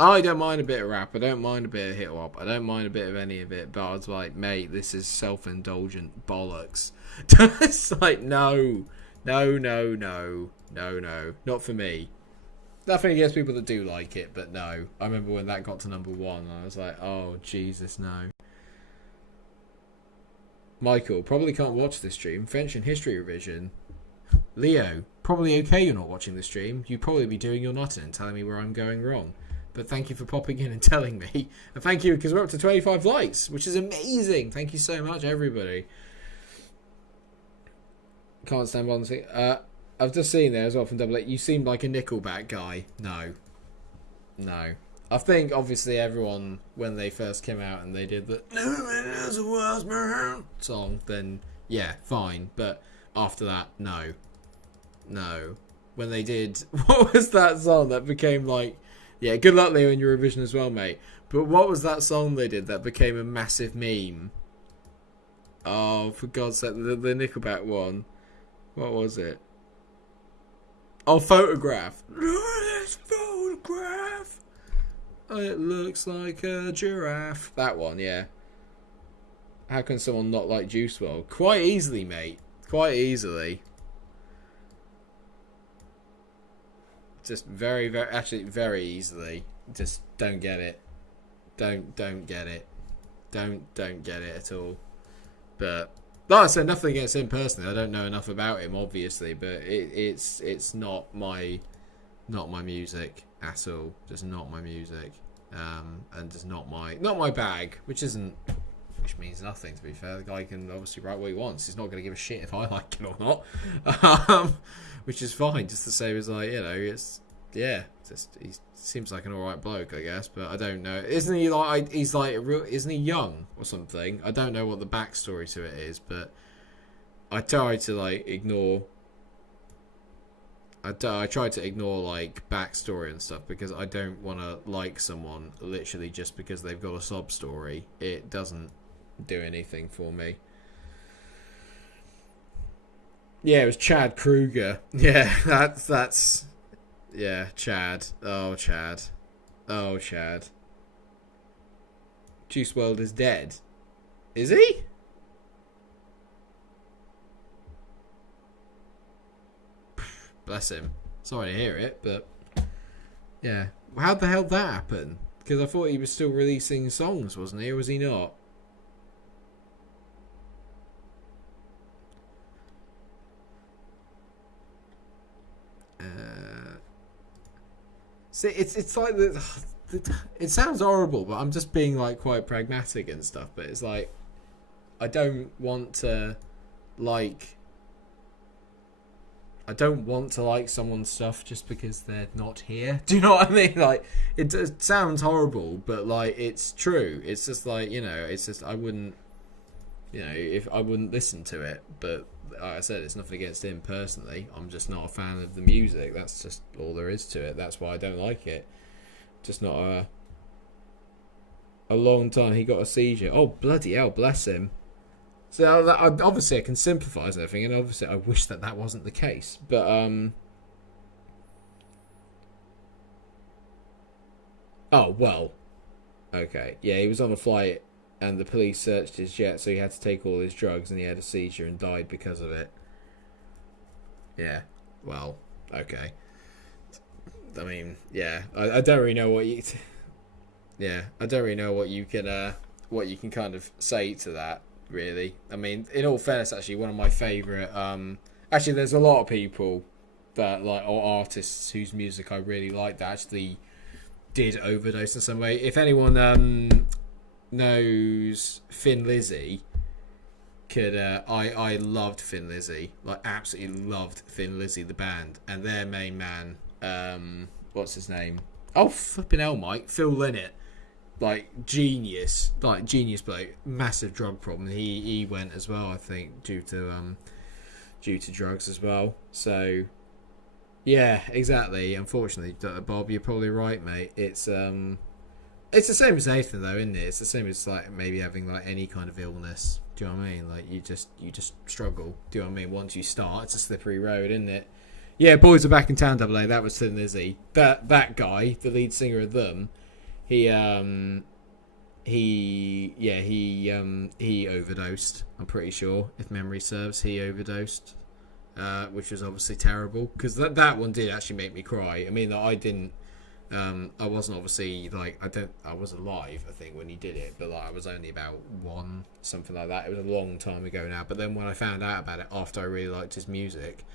I don't mind a bit of rap. I don't mind a bit of hip hop. I don't mind a bit of any of it. But I was like, mate, this is self-indulgent bollocks. It's like, no. Not for me. Nothing against people that do like it, but no. I remember when that got to number 1, I was like, oh, Jesus, no. Michael, probably can't watch this stream. French and history revision. Leo, probably okay you're not watching the stream. You'd probably be doing your nutting and telling me where I'm going wrong. But thank you for popping in and telling me. And thank you, because we're up to 25 likes, which is amazing. Thank you so much, everybody. Can't stand on the I've just seen there as well from Double Eight. You seem like a Nickelback guy. No. I think obviously everyone, when they first came out and they did the "No, was man" song, then yeah, fine. But after that, no. When they did, what was that song that became like, yeah, good luck Leo in your revision as well, mate. But what was that song they did that became a massive meme? Oh, for God's sake, the Nickelback one. What was it? Oh, Photograph. This photograph. It looks like a giraffe. That one, yeah. How can someone not like Juice WRLD? Quite easily, mate. Quite easily. Just very, very, actually very easily. Just don't get it. Don't get it. Don't get it at all. But like I said, nothing against him personally. I don't know enough about him, obviously, but it's not my music at all. Just not my music, and just not my bag. Which means nothing, to be fair. The guy can obviously write what he wants. He's not going to give a shit if I like it or not, which is fine. Just the same as like, you know, it's yeah. Just he seems like an alright bloke, I guess, but I don't know. Isn't he like isn't he young or something? I don't know what the backstory to it is, but I try to like ignore. I try to ignore like backstory and stuff because I don't want to like someone literally just because they've got a sob story. It doesn't do anything for me. Yeah, it was Chad Kruger. Yeah, that's. Yeah, Chad. Oh, Chad. Juice WRLD is dead. Is he? Bless him. Sorry to hear it, but yeah. How the hell did that happen? Because I thought he was still releasing songs, wasn't he? Or was he not? See, it's like it sounds horrible, but I'm just being like quite pragmatic and stuff. But it's like I don't want to like someone's stuff just because they're not here. Do you know what I mean? Like it sounds horrible, but like it's true. It's just like, you know, it's just I wouldn't listen to it, but like I said, it's nothing against him personally. I'm just not a fan of the music. That's just all there is to it. That's why I don't like it. Just not a long time. He got a seizure. Oh, bloody hell, bless him. So obviously I can sympathise and everything, and obviously I wish that wasn't the case. But oh well, okay, yeah, he was on a flight and the police searched his jet, so he had to take all his drugs, and he had a seizure and died because of it. Yeah, well, okay. I mean, yeah, I don't really know what you. Yeah, I don't really know what you can kind of say to that. Really, I mean, in all fairness, actually, one of my favourite. Actually, there's a lot of people that like, or artists whose music I really like that actually did overdose in some way. If anyone knows Thin Lizzy, I loved Thin Lizzy, like absolutely loved Thin Lizzy the band, and their main man, what's his name? Oh, flipping hell, Mike, Phil Lynott, like genius bloke, massive drug problem. He went as well, I think, due to drugs as well. So yeah, exactly. Unfortunately, Bob, you're probably right, mate. It's the same as anything, though, isn't it? It's the same as like maybe having like any kind of illness. Do you know what I mean? Like you just struggle. Do you know what I mean? Once you start, it's a slippery road, isn't it? Yeah, boys are back in town. Double A. That was Thin Lizzy. That guy, the lead singer of them, he overdosed. I'm pretty sure, if memory serves, he overdosed. which was obviously terrible because that one did actually make me cry. I mean, I didn't. I wasn't obviously like I was alive, I think, when he did it, but like I was only about one, something like that. It was a long time ago now. But then when I found out about it after I really liked his music,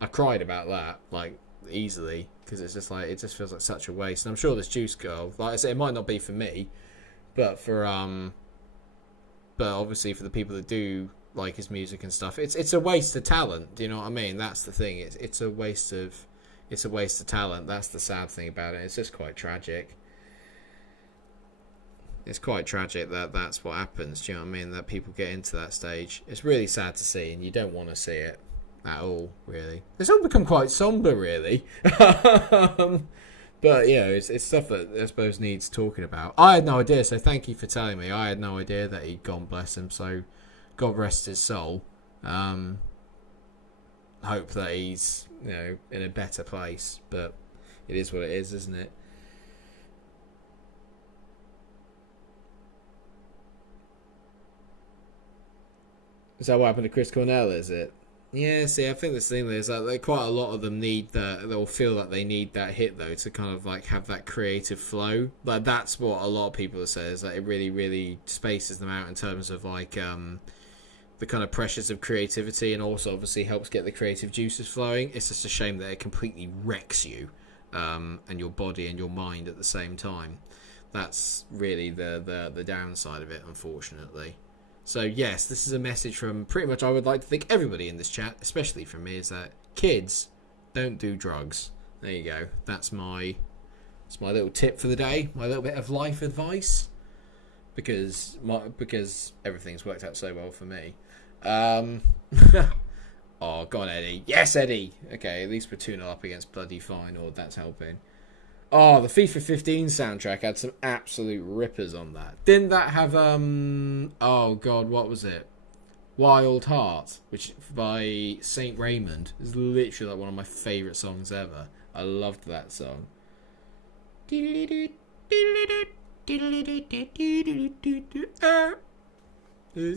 I cried about that like easily because it's just like it just feels like such a waste. And I'm sure this Juice Girl, like I said, it might not be for me, but but obviously for the people that do like his music and stuff, it's a waste of talent. Do you know what I mean? That's the thing. It's a waste of talent. That's the sad thing about it. It's just quite tragic. It's quite tragic that that's what happens. Do you know what I mean? That people get into that stage. It's really sad to see, and you don't want to see it at all, really. It's all become quite somber, really. But, you know, it's stuff that I suppose needs talking about. I had no idea, so thank you for telling me. I had no idea that he'd gone, bless him, so God rest his soul. Hope that he's, you know, in a better place, but it is what it is, isn't it? Is that what happened to Chris Cornell, is it? Yeah, see, I think the thing is that like, quite a lot of them need that. They'll feel that they need that hit though to kind of like have that creative flow. Like that's what a lot of people say is that it really, really spaces them out in terms of like the kind of pressures of creativity, and also obviously helps get the creative juices flowing. It's just a shame that it completely wrecks you and your body and your mind at the same time. That's really the downside of it, unfortunately. So yes, this is a message from pretty much I would like to think everybody in this chat, especially from me, is that kids don't do drugs. There you go. That's my little tip for the day. My little bit of life advice, because everything's worked out so well for me. Oh, go on, Eddie. Yes, Eddie. Okay, at least we're 2-0 up against bloody Feyenoord. That's helping. Oh, the FIFA 15 soundtrack had some absolute rippers on that. Didn't that have, oh God, what was it? Wild Heart, which by Saint Raymond is literally like one of my favourite songs ever. I loved that song. Is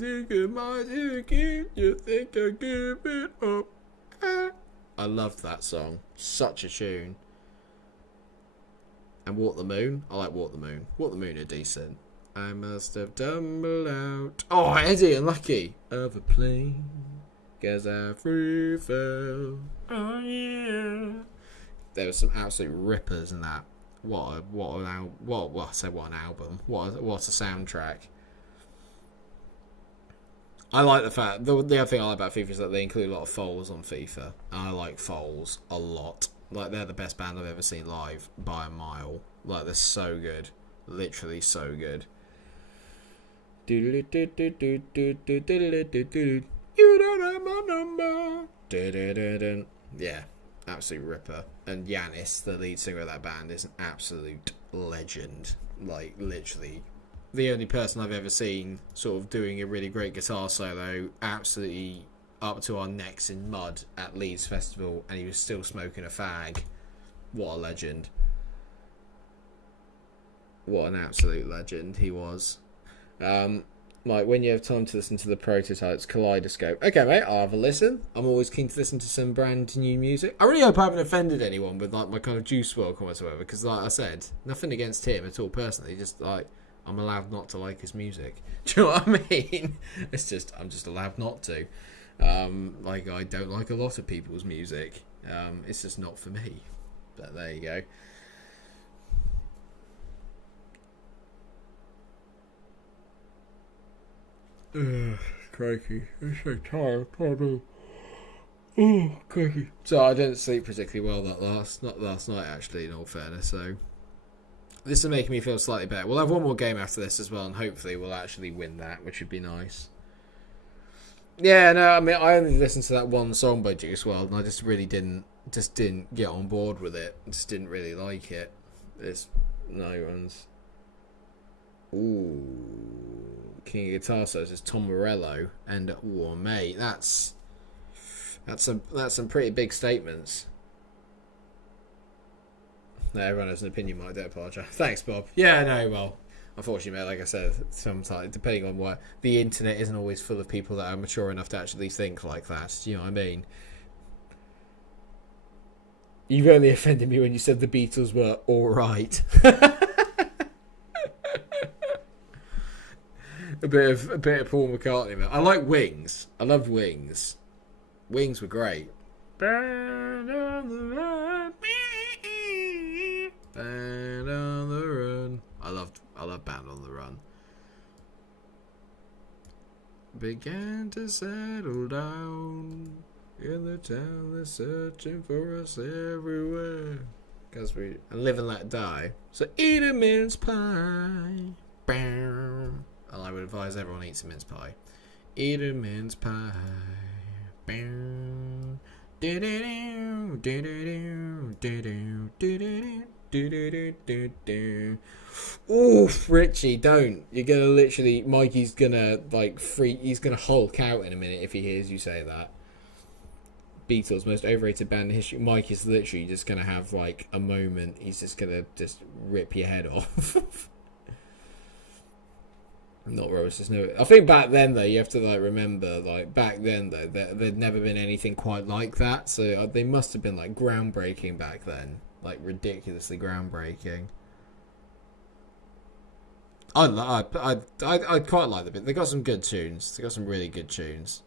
it good, my ticket? You think I give it up? I loved that song. Such a tune. And Walk the Moon. I like Walk the Moon. Walk the Moon are decent. I must have tumbled out. Oh, Eddie, unlucky. Of a plane. Cause I free fell. Oh, yeah. There were some absolute rippers in that. What an album. What an album. What a soundtrack. I like the fact. The other thing I like about FIFA is that they include a lot of foals on FIFA. And I like foals a lot. Like, they're the best band I've ever seen live by a mile. Like, they're so good. Literally so good. You don't have my number. Yeah, absolute ripper. And Yanis, the lead singer of that band, is an absolute legend. Like, literally the only person I've ever seen sort of doing a really great guitar solo, absolutely up to our necks in mud at Leeds Festival, and he was still smoking a fag. What a legend. What an absolute legend he was. Like, when you have time to listen to the Prototypes Kaleidoscope. Okay, mate, I'll have a listen. I'm always keen to listen to some brand new music. I really hope I haven't offended anyone with, like, my kind of Juice WRLD comments or whatever, because, like I said, nothing against him at all personally, just, like, I'm allowed not to like his music. Do you know what I mean? I'm just allowed not to. Like, I don't like a lot of people's music. It's just not for me. But there you go. Crikey. I'm so tired. Oh, crikey. So I didn't sleep particularly well not last night, actually, in all fairness, so this is making me feel slightly better. We'll have one more game after this as well, and hopefully we'll actually win that, which would be nice. Yeah, no, I mean, I only listened to that one song by Juice WRLD, and I just really didn't get on board with it. Just didn't really like it. It's no one's. Ooh, King of Guitar Solos is Tom Morello, and oh mate, that's some pretty big statements. No, everyone has an opinion, Mike. Don't apologise. Thanks, Bob. Yeah, no, well, unfortunately, mate, like I said, sometimes, depending on what, the internet isn't always full of people that are mature enough to actually think like that. Do you know what I mean? You've only offended me when you said the Beatles were all right. a bit of Paul McCartney. Man. I like Wings. I loved Wings. Wings were great. Band on the run. Band on the run. I love Band on the Run. Began to settle down in the town. They're searching for us everywhere. Cause we live and let die. So eat a mince pie. And I would advise everyone eats a mince pie. Eat a mince pie. Oof, Richie, don't. You're gonna literally. Mikey's gonna like freak. He's gonna Hulk out in a minute if he hears you say that. Beatles, most overrated band in history. Mike is literally just gonna have like a moment. He's just gonna rip your head off. Not Rose, there's no. I think back then though, you have to like remember, like back then though, there'd never been anything quite like that. So they must have been like groundbreaking back then, like ridiculously groundbreaking. I quite like the bit. They got some good tunes. They got some really good tunes.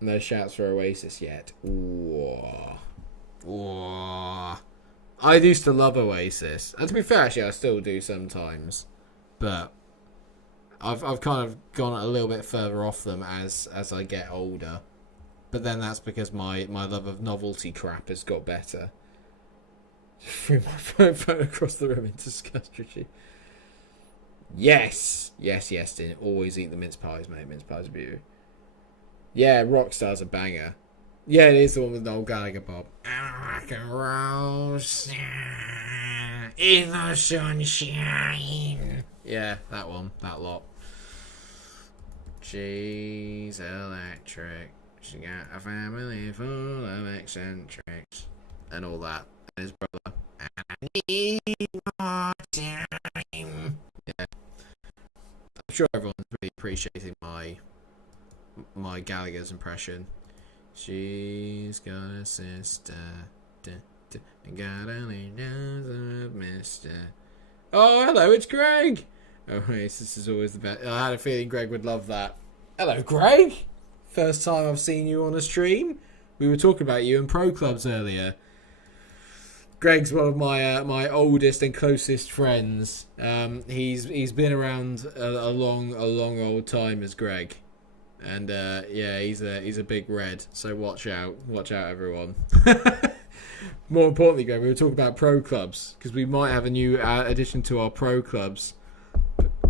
No shouts for Oasis yet. Ooh. Ooh. I used to love Oasis, and to be fair, actually, I still do sometimes. But I've kind of gone a little bit further off them as I get older. But then that's because my love of novelty crap has got better. Threw my phone across the room in disgust, Richie. Yes, didn't always eat the mince pies, mate. Mince pies are beautiful. Yeah, Rockstar's a banger. Yeah, it is the one with Noel Gallagher, Bob. Rock and roll in the sunshine. Yeah, that one, that lot. She's electric. She got a family full of eccentrics. And all that. And his brother. I need more time. Yeah. I'm sure everyone's really appreciating my Gallagher's impression. She's got a sister, and God only knows I've missed her. Oh, hello, it's Greg. Oh, this is always the best. I had a feeling Greg would love that. Hello, Greg. First time I've seen you on a stream. We were talking about you in pro clubs earlier. Greg's one of my oldest and closest friends. He's been around a long old time as Greg. And yeah, he's a big red. So watch out, everyone. More importantly, Greg, we were talking about pro clubs because we might have a new addition to our pro clubs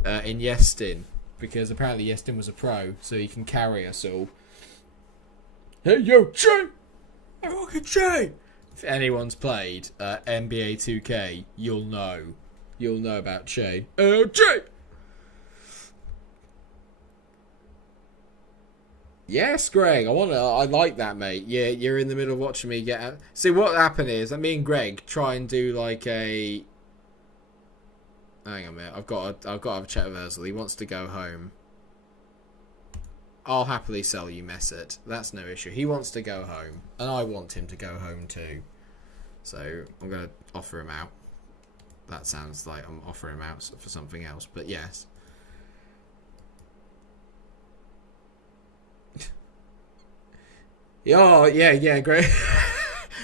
in Yestin, because apparently Yestin was a pro, so he can carry us all. Hey yo, Che! Hey, fucking Che! If anyone's played NBA 2K, you'll know about Che. Oh, Che! Yes, Greg, I like that, mate. Yeah, you're in the middle of watching me get out. See, what happened is that me and Greg try and do like a. Hang on a minute. I've got to have a chat with Ursula. He wants to go home. I'll happily sell you Messet. That's no issue. He wants to go home, and I want him to go home too. So I'm gonna offer him out. That sounds like I'm offering him out for something else, but yes. Oh, yeah, Greg.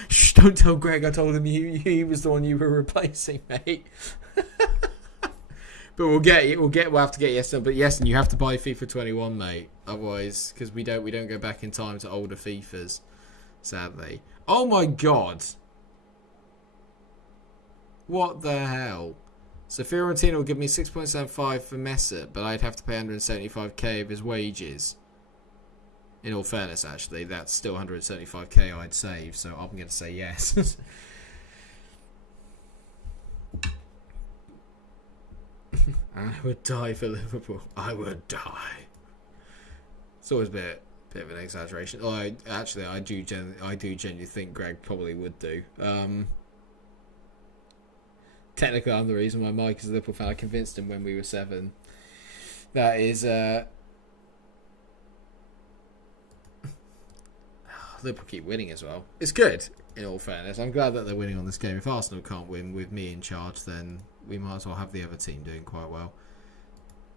Shh, don't tell Greg I told him he was the one you were replacing, mate. But we'll have to get Yeston. But Yeston, you have to buy FIFA 21, mate. Otherwise, because we don't go back in time to older FIFAs, sadly. Oh my god. What the hell? So Fiorentina will give me 6.75 for Messi, but I'd have to pay 175k of his wages. In all fairness, actually, that's still 175k I'd save, so I'm going to say yes. I would die for Liverpool. I would die. It's always a bit of an exaggeration. Oh, I do genuinely think Greg probably would do. Technically, I'm the reason why Mike is a Liverpool fan. I convinced him when we were 7. That is... Liverpool keep winning as well. It's good, in all fairness. I'm glad that they're winning on this game. If Arsenal can't win with me in charge, then we might as well have the other team doing quite well.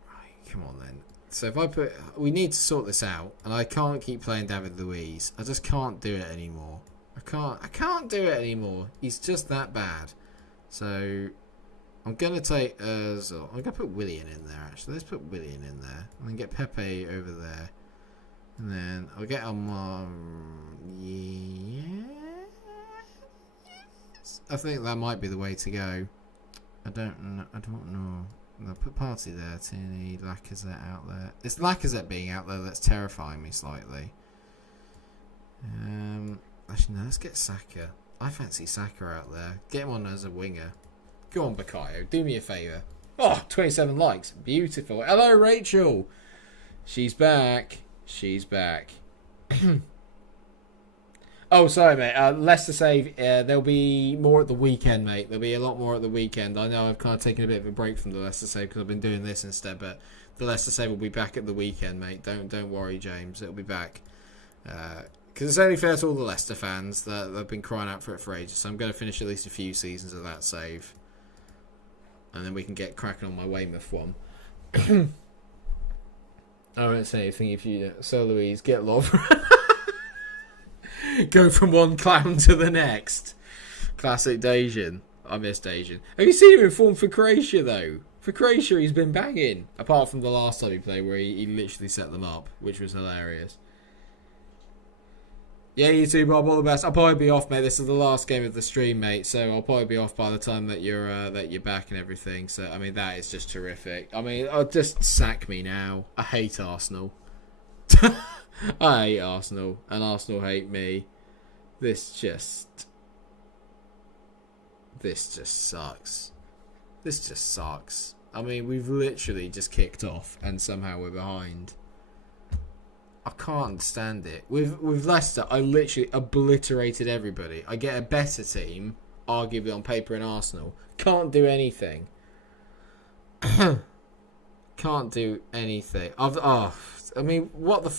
Right, come on then. So if I put... We need to sort this out. And I can't keep playing David Luiz. I just can't do it anymore. I can't do it anymore. He's just that bad. So I'm going to take... I'm going to put Willian in there, actually. Let's put Willian in there. And then get Pepe over there. And then I'll get on... yeah. I think that might be the way to go. I don't know. I'll put Party there, Tierney, Lacazette out there. It's Lacazette being out there that's terrifying me slightly. Actually, no, let's get Saka. I fancy Saka out there. Get him on as a winger. Go on, Bukayo. Do me a favour. Oh, 27 likes. Beautiful. Hello, Rachel. She's back. She's back. Oh, sorry, mate. Leicester save. There'll be more at the weekend, mate. There'll be a lot more at the weekend. I know I've kind of taken a bit of a break from the Leicester save because I've been doing this instead, but the Leicester save will be back at the weekend, mate. Don't worry, James. It'll be back. Because it's only fair to all the Leicester fans that have been crying out for it for ages. So I'm going to finish at least a few seasons of that save. And then we can get cracking on my Weymouth one. I won't say anything if you... So, Louise, get love. Go from one clown to the next. Classic Dacian. I miss Dacian. Have you seen him in form for Croatia, though? For Croatia, he's been banging. Apart from the last time he played, where he literally set them up, which was hilarious. Yeah, you too, Bob. All the best. I'll probably be off, mate. This is the last game of the stream, mate. So I'll probably be off by the time that you're back and everything. So I mean, that is just terrific. I mean, just sack me now. I hate Arsenal. I hate Arsenal, and Arsenal hate me. This just sucks. This just sucks. I mean, we've literally just kicked off, and somehow we're behind. I can't understand it. With Leicester, I literally obliterated everybody. I get a better team, arguably on paper, in Arsenal. Can't do anything. Can't do anything. I mean, what the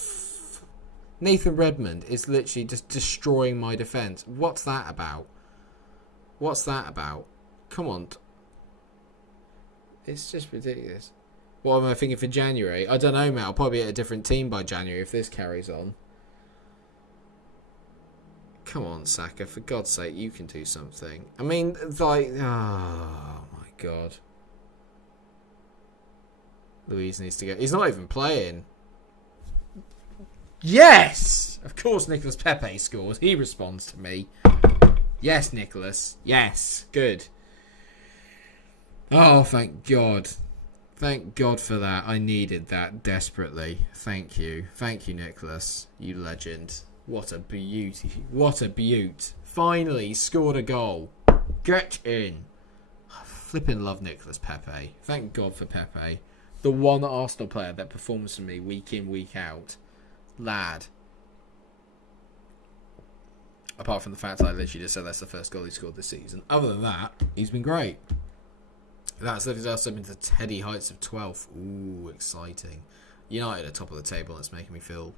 Nathan Redmond is literally just destroying my defence. What's that about? What's that about? Come on. It's just ridiculous. What am I thinking for January? I don't know, mate. I'll probably get a different team by January if this carries on. Come on, Saka. For God's sake, you can do something. I mean, like... Oh, my God. Luiz needs to go. He's not even playing. Yes! Of course Nicolas Pepe scores. He responds to me. Yes, Nicholas. Yes. Good. Oh, thank God. Thank God for that. I needed that desperately. Thank you. Thank you, Nicholas. You legend. What a beauty. What a beaut. Finally scored a goal. Get in. I flipping love Nicolas Pepe. Thank God for Pepe. The one Arsenal player that performs for me week in, week out. Lad. Apart from the fact I literally just said that's the first goal he scored this season. Other than that, he's been great. That's lifted us up into heady heights of 12th. Ooh, exciting. United at top of the table. It's making me feel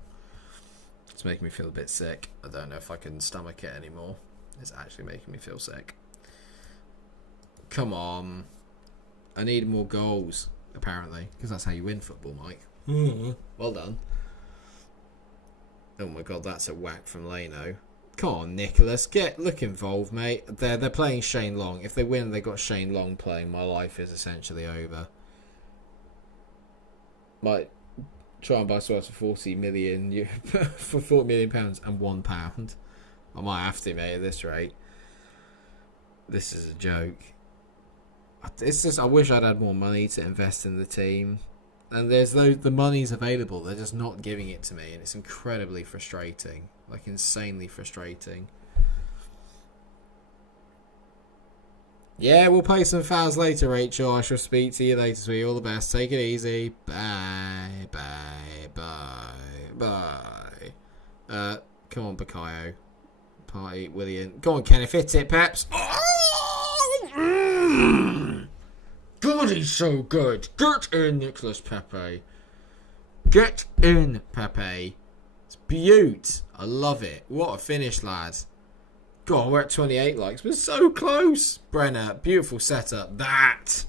a bit sick. I don't know if I can stomach it anymore. It's actually making me feel sick. Come on. I need more goals, apparently. Because that's how you win football, Mike. Well done. Oh my God, that's a whack from Leno. Come on, Nicholas. Look involved, mate. They're playing Shane Long. If they win, they got Shane Long playing. My life is essentially over. Might try and buy Suarez for 40 million for £40 million and £1. I might have to, mate, at this rate. This is a joke. It's just I wish I'd had more money to invest in the team. And the money's available. They're just not giving it to me, and it's incredibly frustrating. Like, insanely frustrating. Yeah, we'll play some fouls later, Rachel. I shall speak to you later, sweetie. All the best. Take it easy. Bye, bye, bye, bye. Come on, Bukayo. Party, William. Go on, Kenneth. Hit it, Peps. God, he's so good. Get in, Nicolas Pepe. Get in, Pepe. It's Beaut. I love it. What a finish, lad. God, we're at 28 likes. We're so close. Brenner, beautiful setup. That's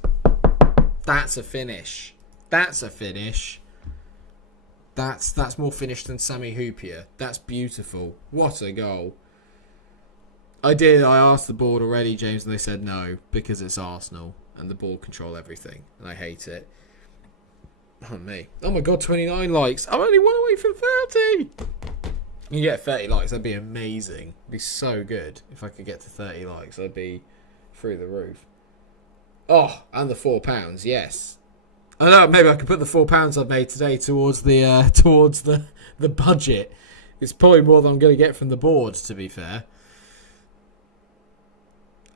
a finish. That's a finish. That's more finished than Sammy Hoopier. That's beautiful. What a goal. I asked the board already, James, and they said no, because it's Arsenal and the board control everything, and I hate it. Oh, me. Oh my god, 29 likes. I'm only one away from 30. You get 30 likes, that'd be amazing. It'd be so good if I could get to 30 likes. I'd be through the roof. Oh, and the £4, yes. I don't know, maybe I could put the £4 I've made today towards the budget. It's probably more than I'm going to get from the board, to be fair.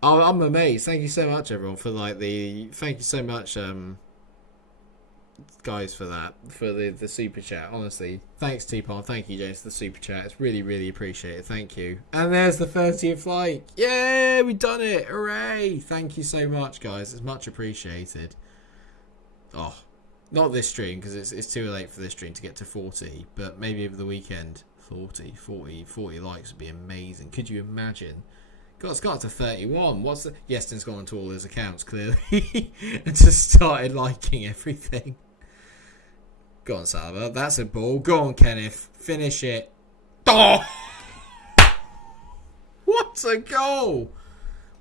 I'm amazed. Thank you so much, everyone, for thank you so much, guys, for that, for the super chat. Honestly, thanks T-Pon, thank you James for the super chat. It's really, really appreciated. Thank you. And there's the 30th like. Yay, we done it! Hooray! Thank you so much, guys. It's much appreciated. Oh, not this stream, because it's too late for this stream to get to 40, but maybe over the weekend. 40 likes would be amazing. Could you imagine? God, it's got up to 31. Yeston's gone onto all his accounts, clearly, and just started liking everything. Go on, Salva. That's a ball. Go on, Kenneth. Finish it. Oh! What a goal!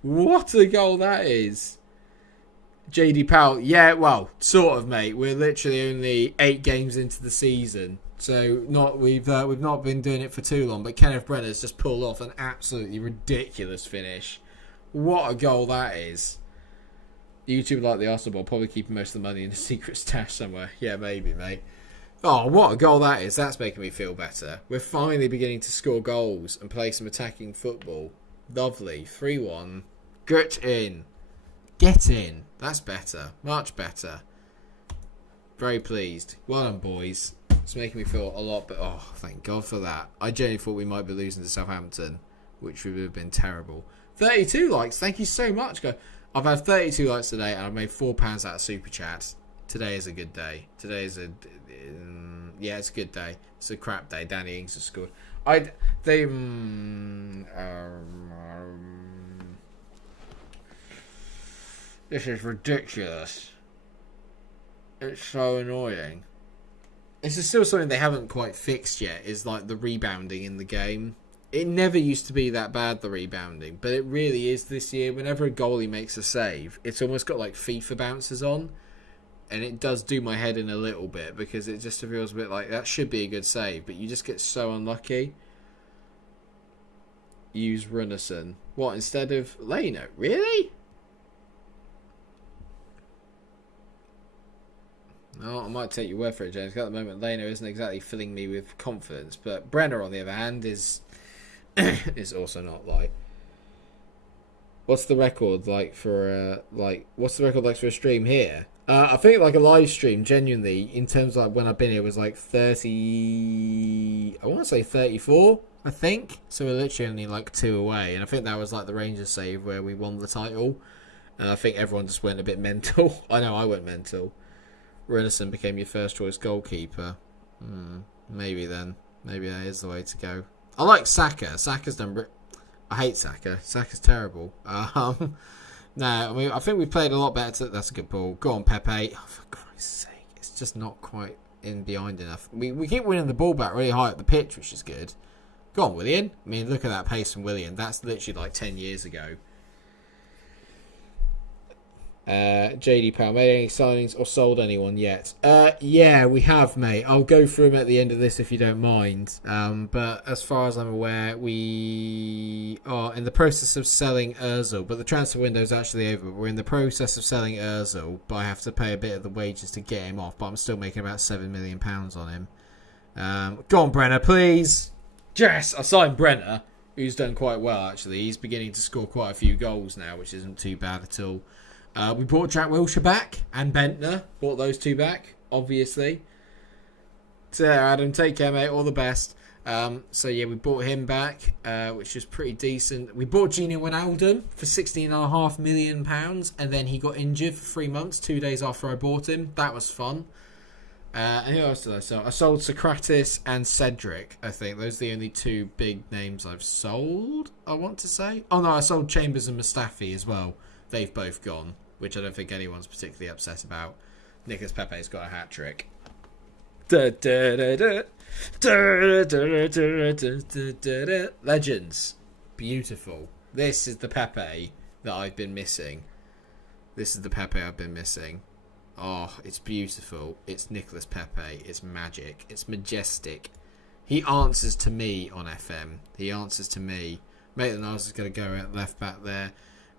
What a goal that is. JD Powell. Yeah, well, sort of, mate. We're literally only 8 games into the season. So we've not been doing it for too long, but Kenneth Brenner's just pulled off an absolutely ridiculous finish. What a goal that is. YouTube, like the Arsenal ball, probably keeping most of the money in a secret stash somewhere. Yeah, maybe, mate. Oh, what a goal that is. That's making me feel better. We're finally beginning to score goals and play some attacking football. Lovely. 3-1. Get in. Get in. That's better. Much better. Very pleased. Well done, boys. It's making me feel a lot better. Oh, thank God for that. I genuinely thought we might be losing to Southampton, which would have been terrible. 32 likes. Thank you so much, guys. I've had 32 likes today, and I've made £4 out of Super Chat. Today is a good day. Today is yeah, it's a good day. It's a crap day. Danny Ings has scored. This is ridiculous. It's so annoying. This is still something they haven't quite fixed yet, is like the rebounding in the game. It never used to be that bad, the rebounding, but it really is this year. Whenever a goalie makes a save, it's almost got like FIFA bounces on, and it does do my head in a little bit, because it just feels a bit like that should be a good save, but you just get so unlucky. Use Runnison. What, instead of Leno? Really? Oh, I might take your word for it, James. At the moment, Leno isn't exactly filling me with confidence, but Brenner, on the other hand, is also not like. What's the record like for What's the record like for a stream here? I think like a live stream, genuinely, in terms of like when I've been here, was like 30. I want to say 34. I think so. We're literally only like 2 away, and I think that was like the Rangers save where we won the title, and I think everyone just went a bit mental. I know I went mental. Renison became your first choice goalkeeper. Maybe then. Maybe that is the way to go. I like Saka. Saka's done. I hate Saka. Saka's terrible. No, I mean, I think we played a lot better. That's a good ball. Go on, Pepe. Oh, for Christ's sake. It's just not quite in behind enough. We keep winning the ball back really high up the pitch, which is good. Go on, Willian. I mean, look at that pace from Willian. That's literally like 10 years ago. JD Powell, made any signings or sold anyone yet? Yeah, we have, mate. I'll go through them at the end of this if you don't mind. But as far as I'm aware, we are in the process of selling Ozil, but the transfer window is actually over. We're in the process of selling Ozil, but I have to pay a bit of the wages to get him off, but I'm still making about £7 million on him. Go on, Brenner, please. Yes, I signed Brenner, who's done quite well, actually. He's beginning to score quite a few goals now, which isn't too bad at all. We brought Jack Wilshere back and Bentner. Brought those two back, obviously. So, Adam, take care, mate. All the best. So, yeah, we brought him back, which is pretty decent. We bought Gino Wijnaldum for £16.5 million, and then he got injured for 3 months, 2 days after I bought him. That was fun. And who else did I sell? I sold Socrates and Cedric, I think. Those are the only two big names I've sold, I want to say. Oh, no, I sold Chambers and Mustafi as well. They've both gone, which I don't think anyone's particularly upset about. Nicolas Pepe's got a hat-trick. Legends. Beautiful. This is the Pepe that I've been missing. This is the Pepe I've been missing. Oh, it's beautiful. It's Nicolas Pepe. It's magic. It's majestic. He answers to me on FM. He answers to me. Maitland-Niles is going to go out left back there.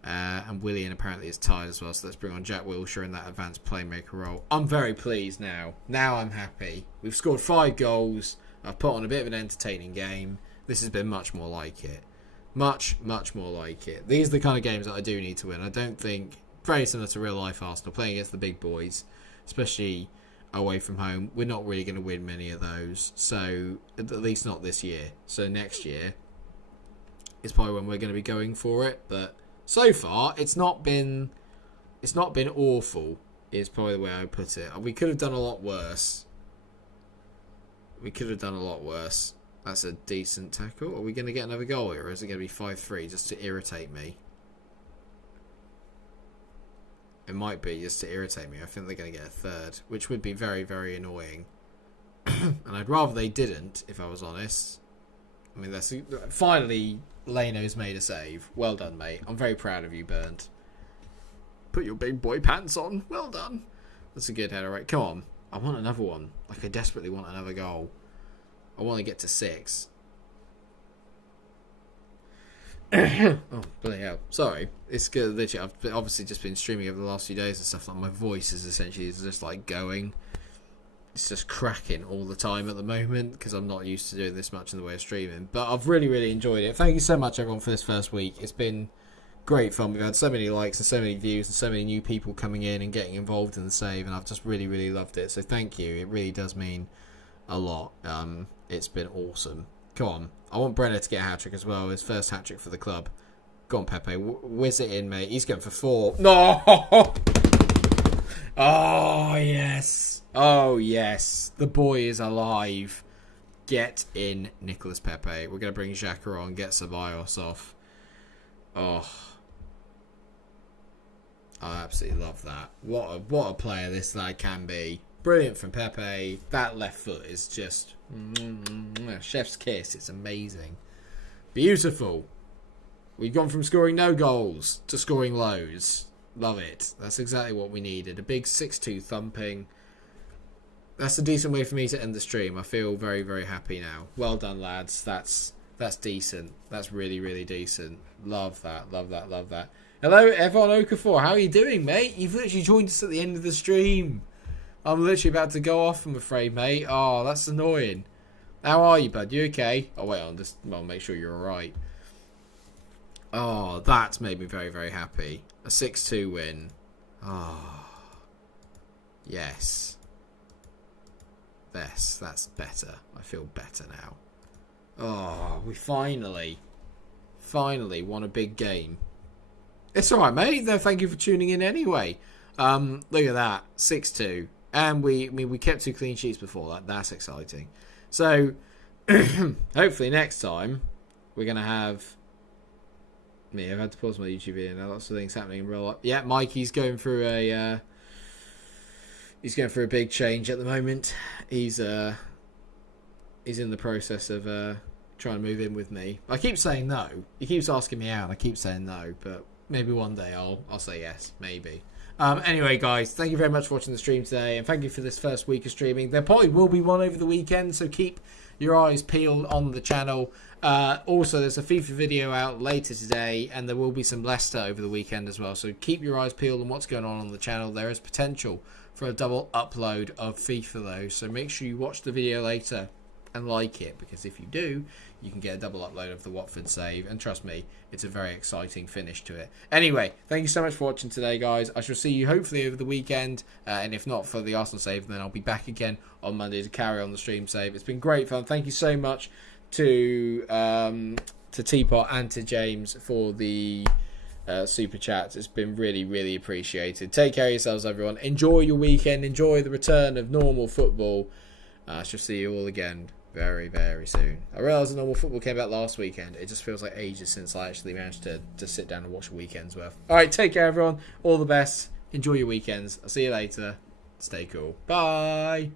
And Willian apparently is tired as well. So let's bring on Jack Wilshere in that advanced playmaker role. I'm very pleased now. Now I'm happy. We've scored 5 goals. I've put on a bit of an entertaining game. This has been much more like it. Much, much more like it. These are the kind of games that I do need to win. I don't think... Very similar to real life Arsenal, playing against the big boys, especially away from home. We're not really going to win many of those, so at least not this year. So next year is probably when we're going to be going for it. But so far, it's not been awful. Is probably the way I would put it. We could have done a lot worse. That's a decent tackle. Are we going to get another goal here, or is it going to be 5-3 just to irritate me? It might be just to irritate me. I think they're going to get a third, which would be very, very annoying. And I'd rather they didn't, if I was honest. I mean, that's finally Leno's made a save. Well done, mate. I'm very proud of you, Bernd. Put your big boy pants on. Well done. That's a good header, right? Come on. I want another one. Like, I desperately want another goal. I want to get to 6. Oh, bloody hell. Sorry. It's good. Literally, I've obviously just been streaming over the last few days and stuff. Like, my voice is essentially just like going. It's just cracking all the time at the moment because I'm not used to doing this much in the way of streaming. But I've really, really enjoyed it. Thank you so much, everyone, for this first week. It's been great fun. We've had so many likes and so many views and so many new people coming in and getting involved in the save, and I've just really, really loved it. So thank you. It really does mean a lot. It's been awesome. Come on. I want Brenner to get a hat-trick as well. His first hat-trick for the club. Go on, Pepe. Whiz it in, mate. He's going for 4. No! Oh, yes. Oh, yes. The boy is alive. Get in, Nicolas Pepe. We're going to bring Xhaka on, get Ceballos off. Oh. I absolutely love that. What a player this lad can be. Brilliant from Pepe. That left foot is just chef's kiss. It's amazing. Beautiful. We've gone from scoring no goals to scoring loads. Love it. That's exactly what we needed. A big 6-2 thumping. That's a decent way for me to end the stream. I feel very, very happy now. Well done, lads. That's decent. That's really, really decent. Love that. Love that. Love that. Hello, Evan Okafor. How are you doing, mate? You've literally joined us at the end of the stream. I'm literally about to go off, I'm afraid, mate. Oh, that's annoying. How are you, bud? You okay? Oh, wait on. I'll make sure you're alright. Oh, that's made me very, very happy. A 6-2 win. Oh. Yes. That's better. I feel better now. Oh, we finally won a big game. It's alright, mate. No, thank you for tuning in anyway. Look at that. 6-2. And we kept 2 clean sheets before that. That's exciting. So, hopefully next time, we're going to have... I've had to pause my YouTube video now. Lots of things happening in real life. Yeah, Mikey's going through a... he's going through a big change at the moment. He's in the process of trying to move in with me. I keep saying no. He keeps asking me out, and I keep saying no. But maybe one day I'll say yes. Maybe. Anyway, guys, thank you very much for watching the stream today, and thank you for this first week of streaming. There probably will be one over the weekend, so keep your eyes peeled on the channel. Also, there's a FIFA video out later today, and there will be some Leicester over the weekend as well. So keep your eyes peeled on what's going on the channel. There is potential for a double upload of FIFA, though, so make sure you watch the video later and like it, because if you do, you can get a double upload of the Watford save, and trust me, it's a very exciting finish to it. Anyway, thank you so much for watching today, guys. I shall see you hopefully over the weekend, and if not for the Arsenal save, then I'll be back again on Monday to carry on the stream save. It's been great fun. Thank you so much to Teapot and to James for the super chats. It's been really, really appreciated. Take care of yourselves, everyone. Enjoy your weekend. Enjoy the return of normal football. I shall see you all again very, very soon. I realise the normal football came out last weekend. It just feels like ages since I actually managed to sit down and watch a weekend's worth. Alright, take care, everyone. All the best. Enjoy your weekends. I'll see you later. Stay cool. Bye.